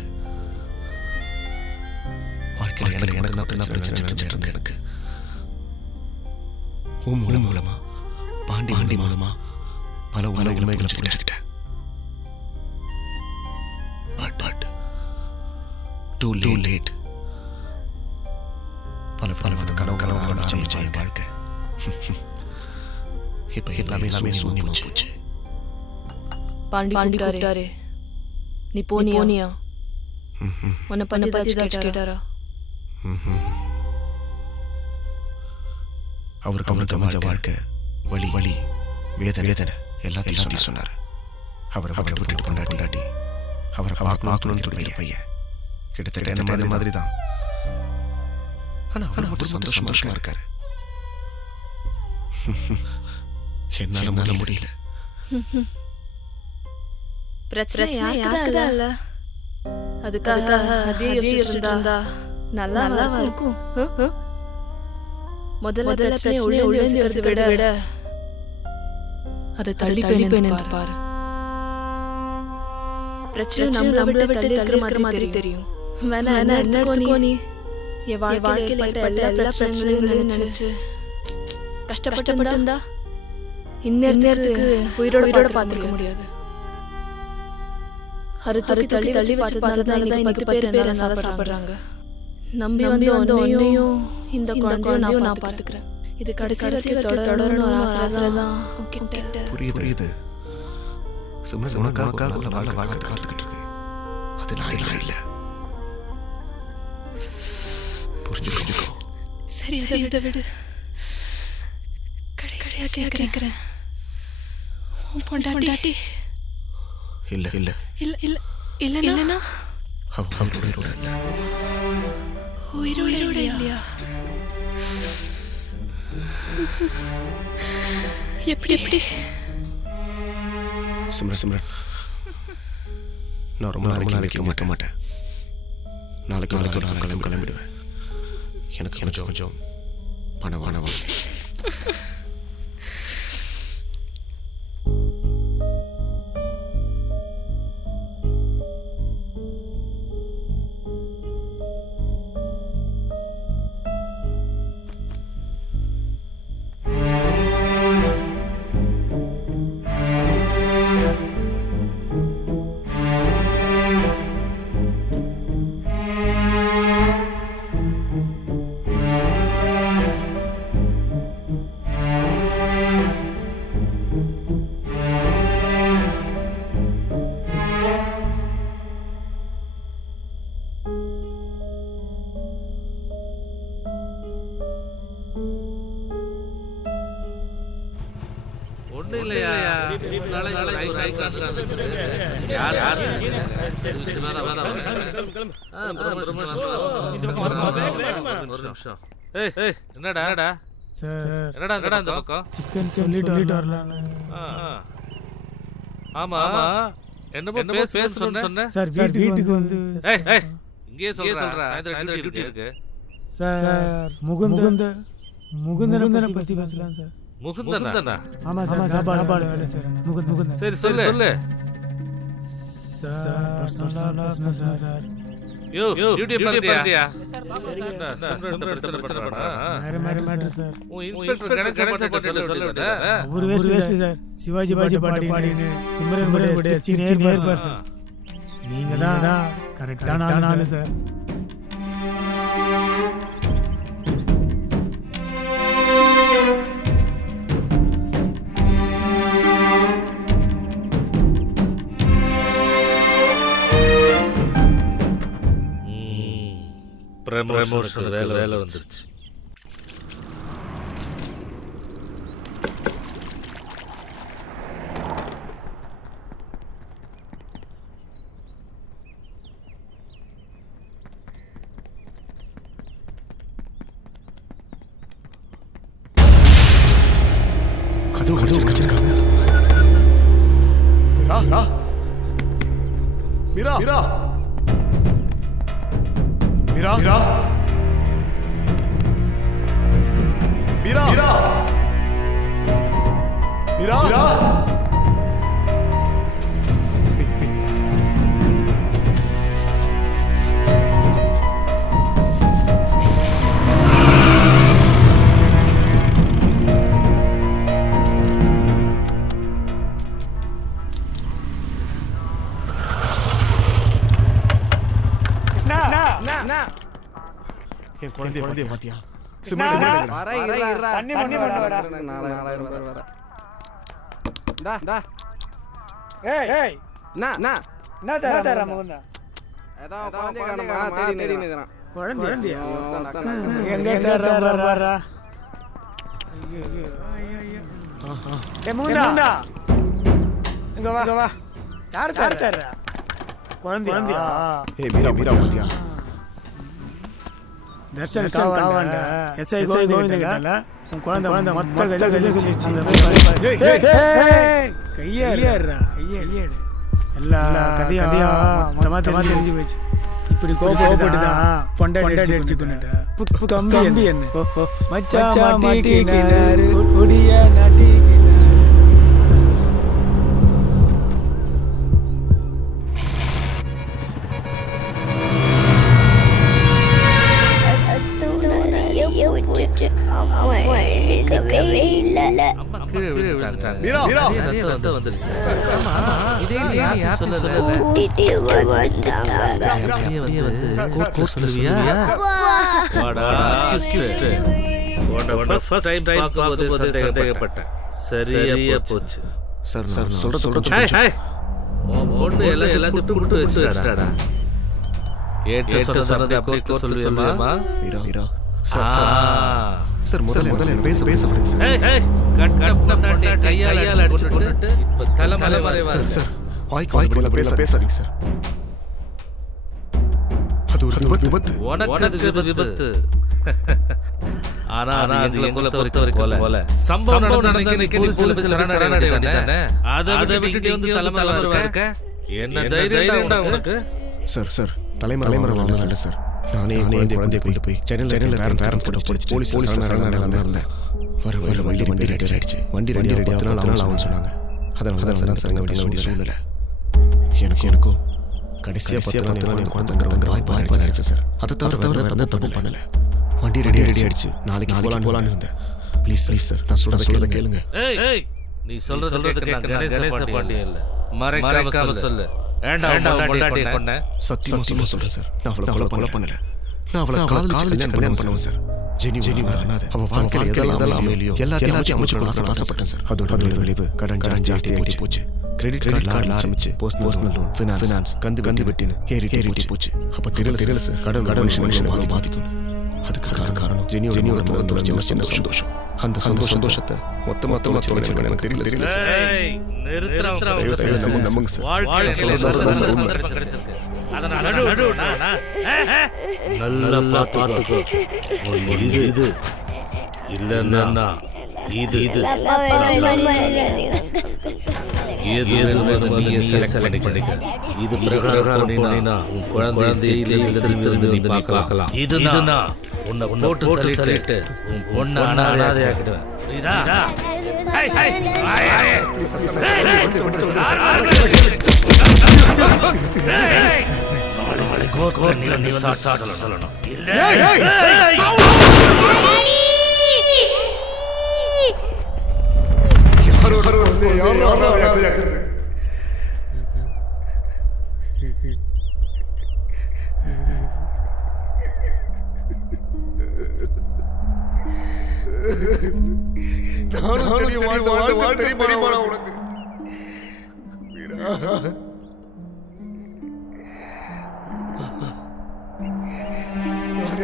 வாழ்க்கையில் எனக்கு தான் பிரச்சனை இருந்து எனக்கு மூலமா பாண்டி மூலமா பல உண்மைகளை புரிஞ்சுக்கிட்டேன். But too late. பல கனவு ஜெய வாழ்க்கை இப்ப எல்லாமே சூன்யமா போச்சு. பாண்டி கூப்பிட்டாரே, நீ போனியா? உன்னை பத்தி கேட்டாரா? அவருக்கு அமைஞ்ச வாழ்க்கை வலி வேதனை எல்லாத்தையும் சொன்னார். அவரை விட்டு கொண்டாட்டி அவரை பார்க்கணும்னு பையன் கிட்டத்தட்ட என்ன மாதிரி தான். ஆனா அவர் மட்டும் சந்தோஷமா இருக்காரு. என்னால முடியல. பிரச்சனை யாருக்குதான். அதுக்காக அதே யோசிச்சிருந்தா நல்லா இருக்கும். முதல்ல பிரச்சனை உள்ளே விட அதை தள்ளி போய் பாரு. பிரச்சனை நம்மள விட்டு தள்ளி இருக்கிற மாதிரி தெரியும். வேணா எடுத்துக்கோ நீ. என் வாழ்க்கையில எல்லா பிரச்சனையும் நினைச்சு கஷ்டப்பட்டு இருந்தா இந்நேரத்துக்கு உயிரோட பார்த்துக்க முடியாது. தள்ளி பார்த்ததுனாலதான் இன்னைக்கு 10 பேர் நல்லா சாப்பிடுறாங்க. நம்பி வந்து உன்னையும் இந்த குழந்தையும் நான் பார்த்துக்கிறேன். இது கடைசி வரைக்கும் தொடரணும் ஒரு ஆசை தான். புரியுது. உனக்காக வாழ்க்கை காத்துக்கிட்டு இருக்கு. அது நான் இல்ல. புரிஞ்சுக்கோ. சரி இதை விடு. கடைசியா கேட்கிறேன். உன் பொண்டாட்டி இல்லைன்னா உயிரோட இல்லையா? எப்படி? சிம்ரன், நான் ரொம்ப நாளைக்கு வைக்க மாட்டேன். நாளைக்கு கிளம்பிடுவேன். எனக்கு கொஞ்சம் பணம். என்னடா இந்த பக்கம் சிக்கன் சொல்லிட்டு வரலான்னு. ஆமா என்னமோ பேசணும்னு சொன்னேன் சார். வீட்டுக்கு வந்து இங்கேயே சொல்றேன். டியூட்டி இருக்கு சார். முகுந்தனை பத்தி பேசலாம் சார். முகுந்தனா? ஆமா சார். சாப்பாடு வேலை சார். முகுந்தன். சரி சொல்லு சார். பர்சனலா சார். யோ டியூட்டி பண்ணிட்டியா? பிரச்சனை பண்றானா? வேற மேட்டர் சார். இன்ஸ்பெக்டர் கணேசன் சொல்லுடா. ஒரு வேஸ்ட் சார். சிவாஜி பாடினு சிம்ரன் கூட நேர் பார் சார். நீங்க தான் கரெக்டான ஆளு சார். ப்ரமோஷன் வேலை வந்துருச்சு. கதவு அடிச்சிருக்காங்க. மீரா என் குழந்தைய பாத்தியா? தண்ணி மண்ணு வரடா. ஏய் என்ன தர மகன் குழந்தையா எங்க தர முகுந்தா இங்க வா யார் தர குழந்தையா? ஏய் மீரா பாத்தியா? தர்ஷன் காவாண்ட எஸ்ஐ கோவிந்தங்கடல உன் குழந்தை மொத்த கையேறா எல்லா கதையும் மொத்தமா தெரிஞ்சு போச்சு. இப்படி கோபப்பட்டு தான் பொண்டாட்டி அடிச்சுக்கொண்டு தம்பி என்ன மச்சான் மாட்டிக்கினாரு கொடிய நாட்டிக்கினாரு. சரியா போச்சு. சொல்ற எல்லாத்தையும் வச்சுட்டாடா. ஏட்டு சொன்னதை அப்படியே சொல்லுவியம்மா? வீரா சார் முதல்ல பேச கையால அடிச்சு போட்டுட்டு இப்ப தலைமலை சார் வாய்க்கு பேசாதீங்க சார். அது ஒரு விபத்து. உனக்கு விபத்து. ஆனா எங்களை பொறுத்தவரைக்கும் போல சம்பவம் நடந்ததுக்கு நீ போலீஸ்ல சரணடைய வேண்டியதானே? அதை விட்டுட்டு வந்து தலைமலை இருக்க என்ன தைரியம்டா உனக்கு? சார் தலைமறை இல்ல சார். நானே குழந்தைய கூட்டிட்டு போய் சென்னையில பேரண்ட்ஸ் கூட போலீஸ் இருந்தேன். வர வண்டி ரெடி ஆயிடுச்சு. வண்டி ரெடியா 10 நாள் ஆகும்னு சொன்னாங்க. அதனால தான் சார் வேண்டிய சூழ்நிலை. எனக்கும் கடைசியா 10 நாள் என் குழந்தை தங்குற வாய்ப்பு ஆயிடுச்சு சார். அதை தவிர தப்பு பண்ணல. வண்டி ரெடி ஆயிடுச்சு. நாளைக்கு போலான்னு இருந்தேன். ப்ளீஸ் சார் நான் சொல்றத கேளுங்க. நீ சொல்றது கணேச பாண்டியன் இல்ல. மறைக்காம சொல்லு. சத்தியமா சொல்றேன் சார். நான் அவளை கொலை பண்ணல. நான் அவளை காதலிச்சு கல்யாணம் பண்ணுவேன் சார். ஜெனி அவ வாழ்க்கையில எதெல்லாம் அமையலையோ எல்லாத்தையும் அமைச்சு ஆசைப்பட்டேன் சார். அதோட விளைவு கடன் ஜாஸ்தி போச்சு. கிரெடிட் கார்டு ஆரம்பிச்சு பர்சனல் லோன் ஃபினான்ஸ் கந்து வெட்டின்னு ஏறிட்டி போச்சு. அப்ப தெரியல சார் கடன் மனுஷன் பாதிக்கும். அதுக்கு காரணம் ஜெனியோட முகத்தோட சின்ன சந்தோஷம். அந்த சந்தோஷத்தை மொத்தமா தொலைச்சிருக்கேன். எனக்கு தெரியல சார். நம்புங்க சார். நல்லா பார்த்துக்கோ. இது இல்லன்னா இது இது பிரகாரம் போனீனா உன் குழந்தையிலிருந்து நீ பார்க்கலாம். இதுனா உன்னை போட்டு தள்ளிட்டு உன் பொண்ணை அனாதையாக்கிடுவேன். சொல்லணும்.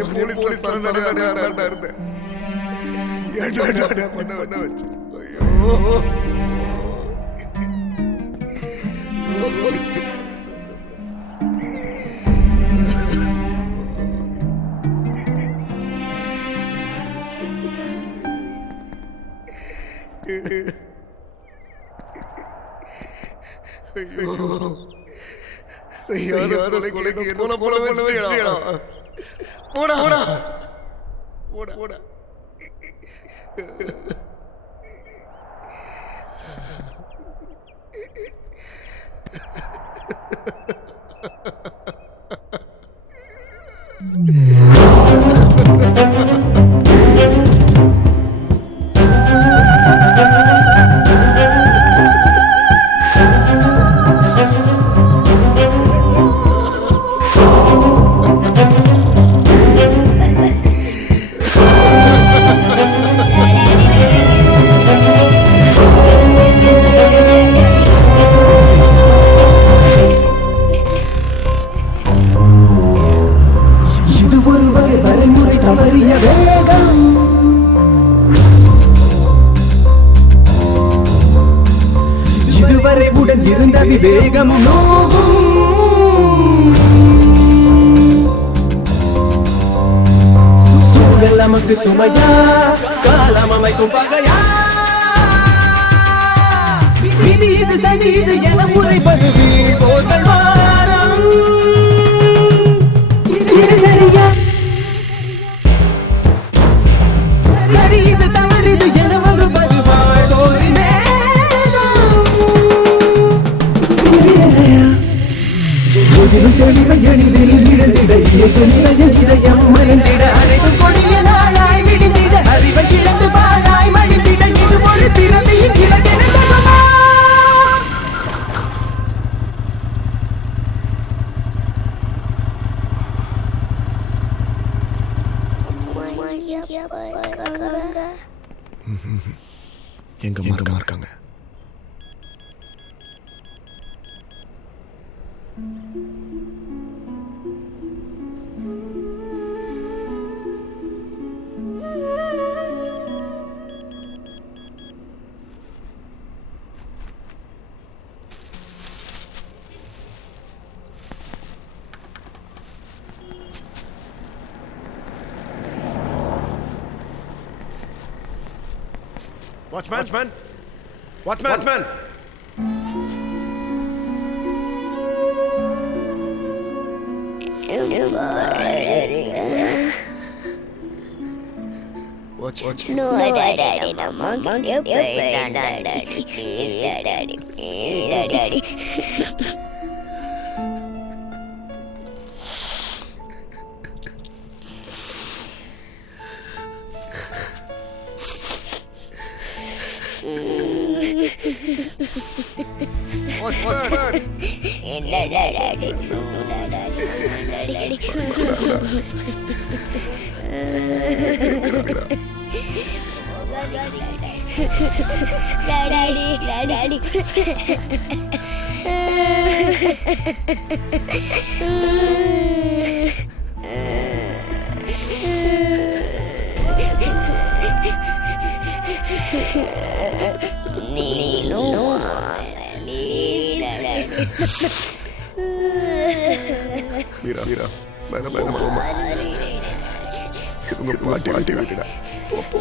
உனக்கு போலீஸ் இருந்தேன். பண்ண வச்சு செய்யாத கொலைக்கு போல போடா விவேகம் இதுவரை உடன் இருந்த விவேகமும் நோவும் சூழல் நமக்கு சுமையா காலம் அமைக்கும் பகையா விதி இது சரி இது என உரைப்பது போர்கள் வாரம் இது சரியா சரி இது தவறு இது என வகுப்பது வாழ்வோரி முதிரும் தெளிவை எளிதில் இழந்திட இயற்கை நிலைய இதயம் மறைந்திட அனைத்து கொடிய நாளாய் விடுந்திட அறிவை இழந்து பாழாய் மடிந்திட இது ஒரு பிறவியின் இலக்கென எங்க மகமா இருக்காங்க. Watchman! Watchman! Watch. No, Daddy, no, Mom, you play, Daddy, please, Daddy, please, Daddy. Watchman! Daddy. Mira, போமா இவங்க பாட்டி விட்டுடா போ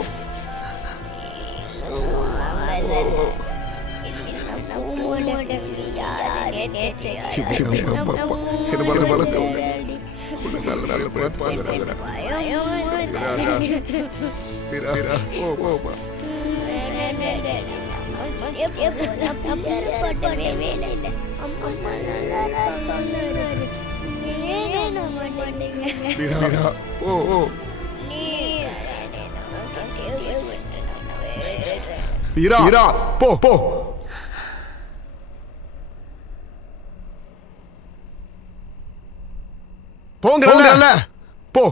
Mira, po. போங்கறல்ல போ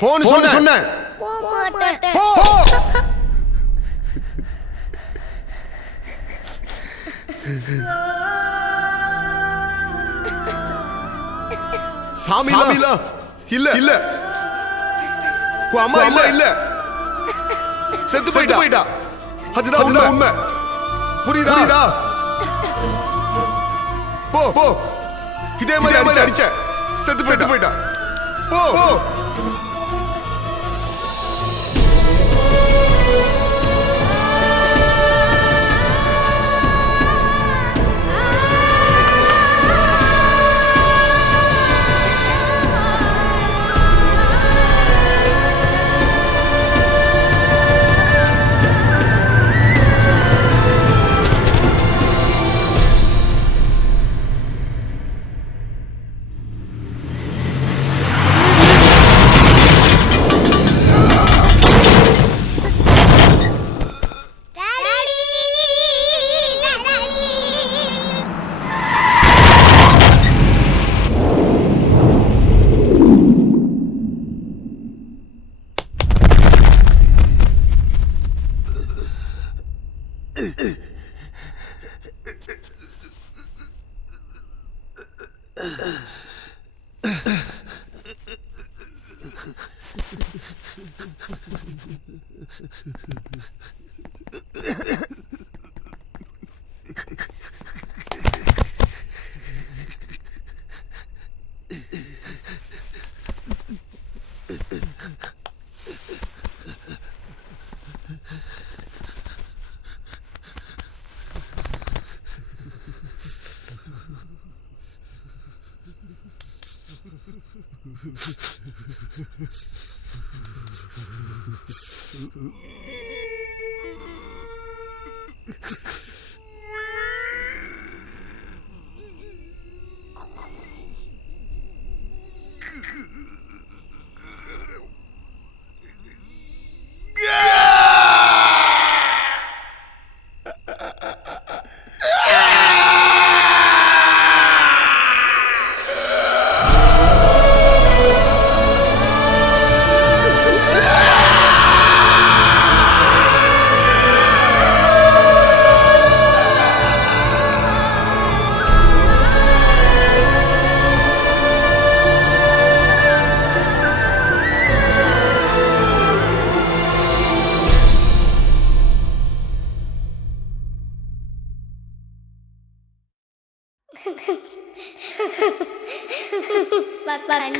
போன்னு சொன்னேன் போ சாமிலா இல்ல உன் அம்மா இல்ல செத்து போயிட்டா அதுதான் உண்மை புரியுதா போ இதே மாதிரி அடிச்ச செத்து போயிட்டா போ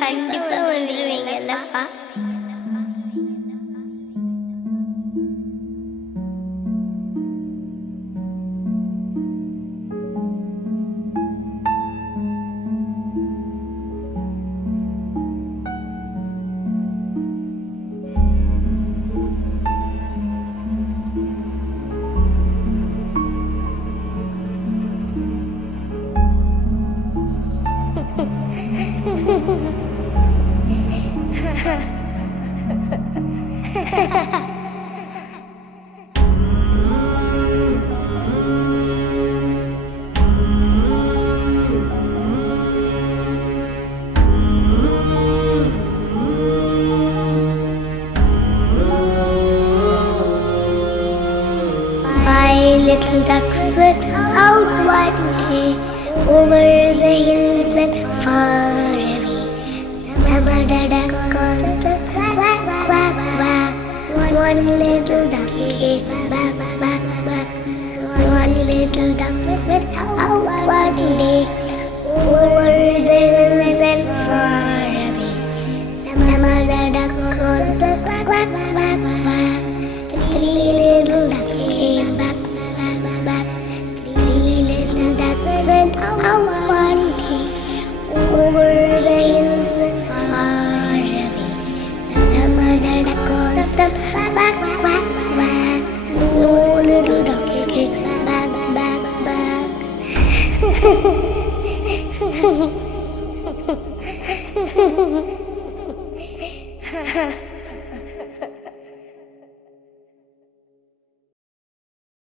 கண்டிப்பா வந்துருவீங்கல்லப்பா. Little ducks went out one day over the hills and far away. Mama duck called the quack, quack, quack. One little duck came back, back, back. One little duck went out one day over the hills and far away. Mama duck called the quack, quack, quack, quack. Three little ducks came back. Went out one day over the hills and far away. The mother duck calls them back, back,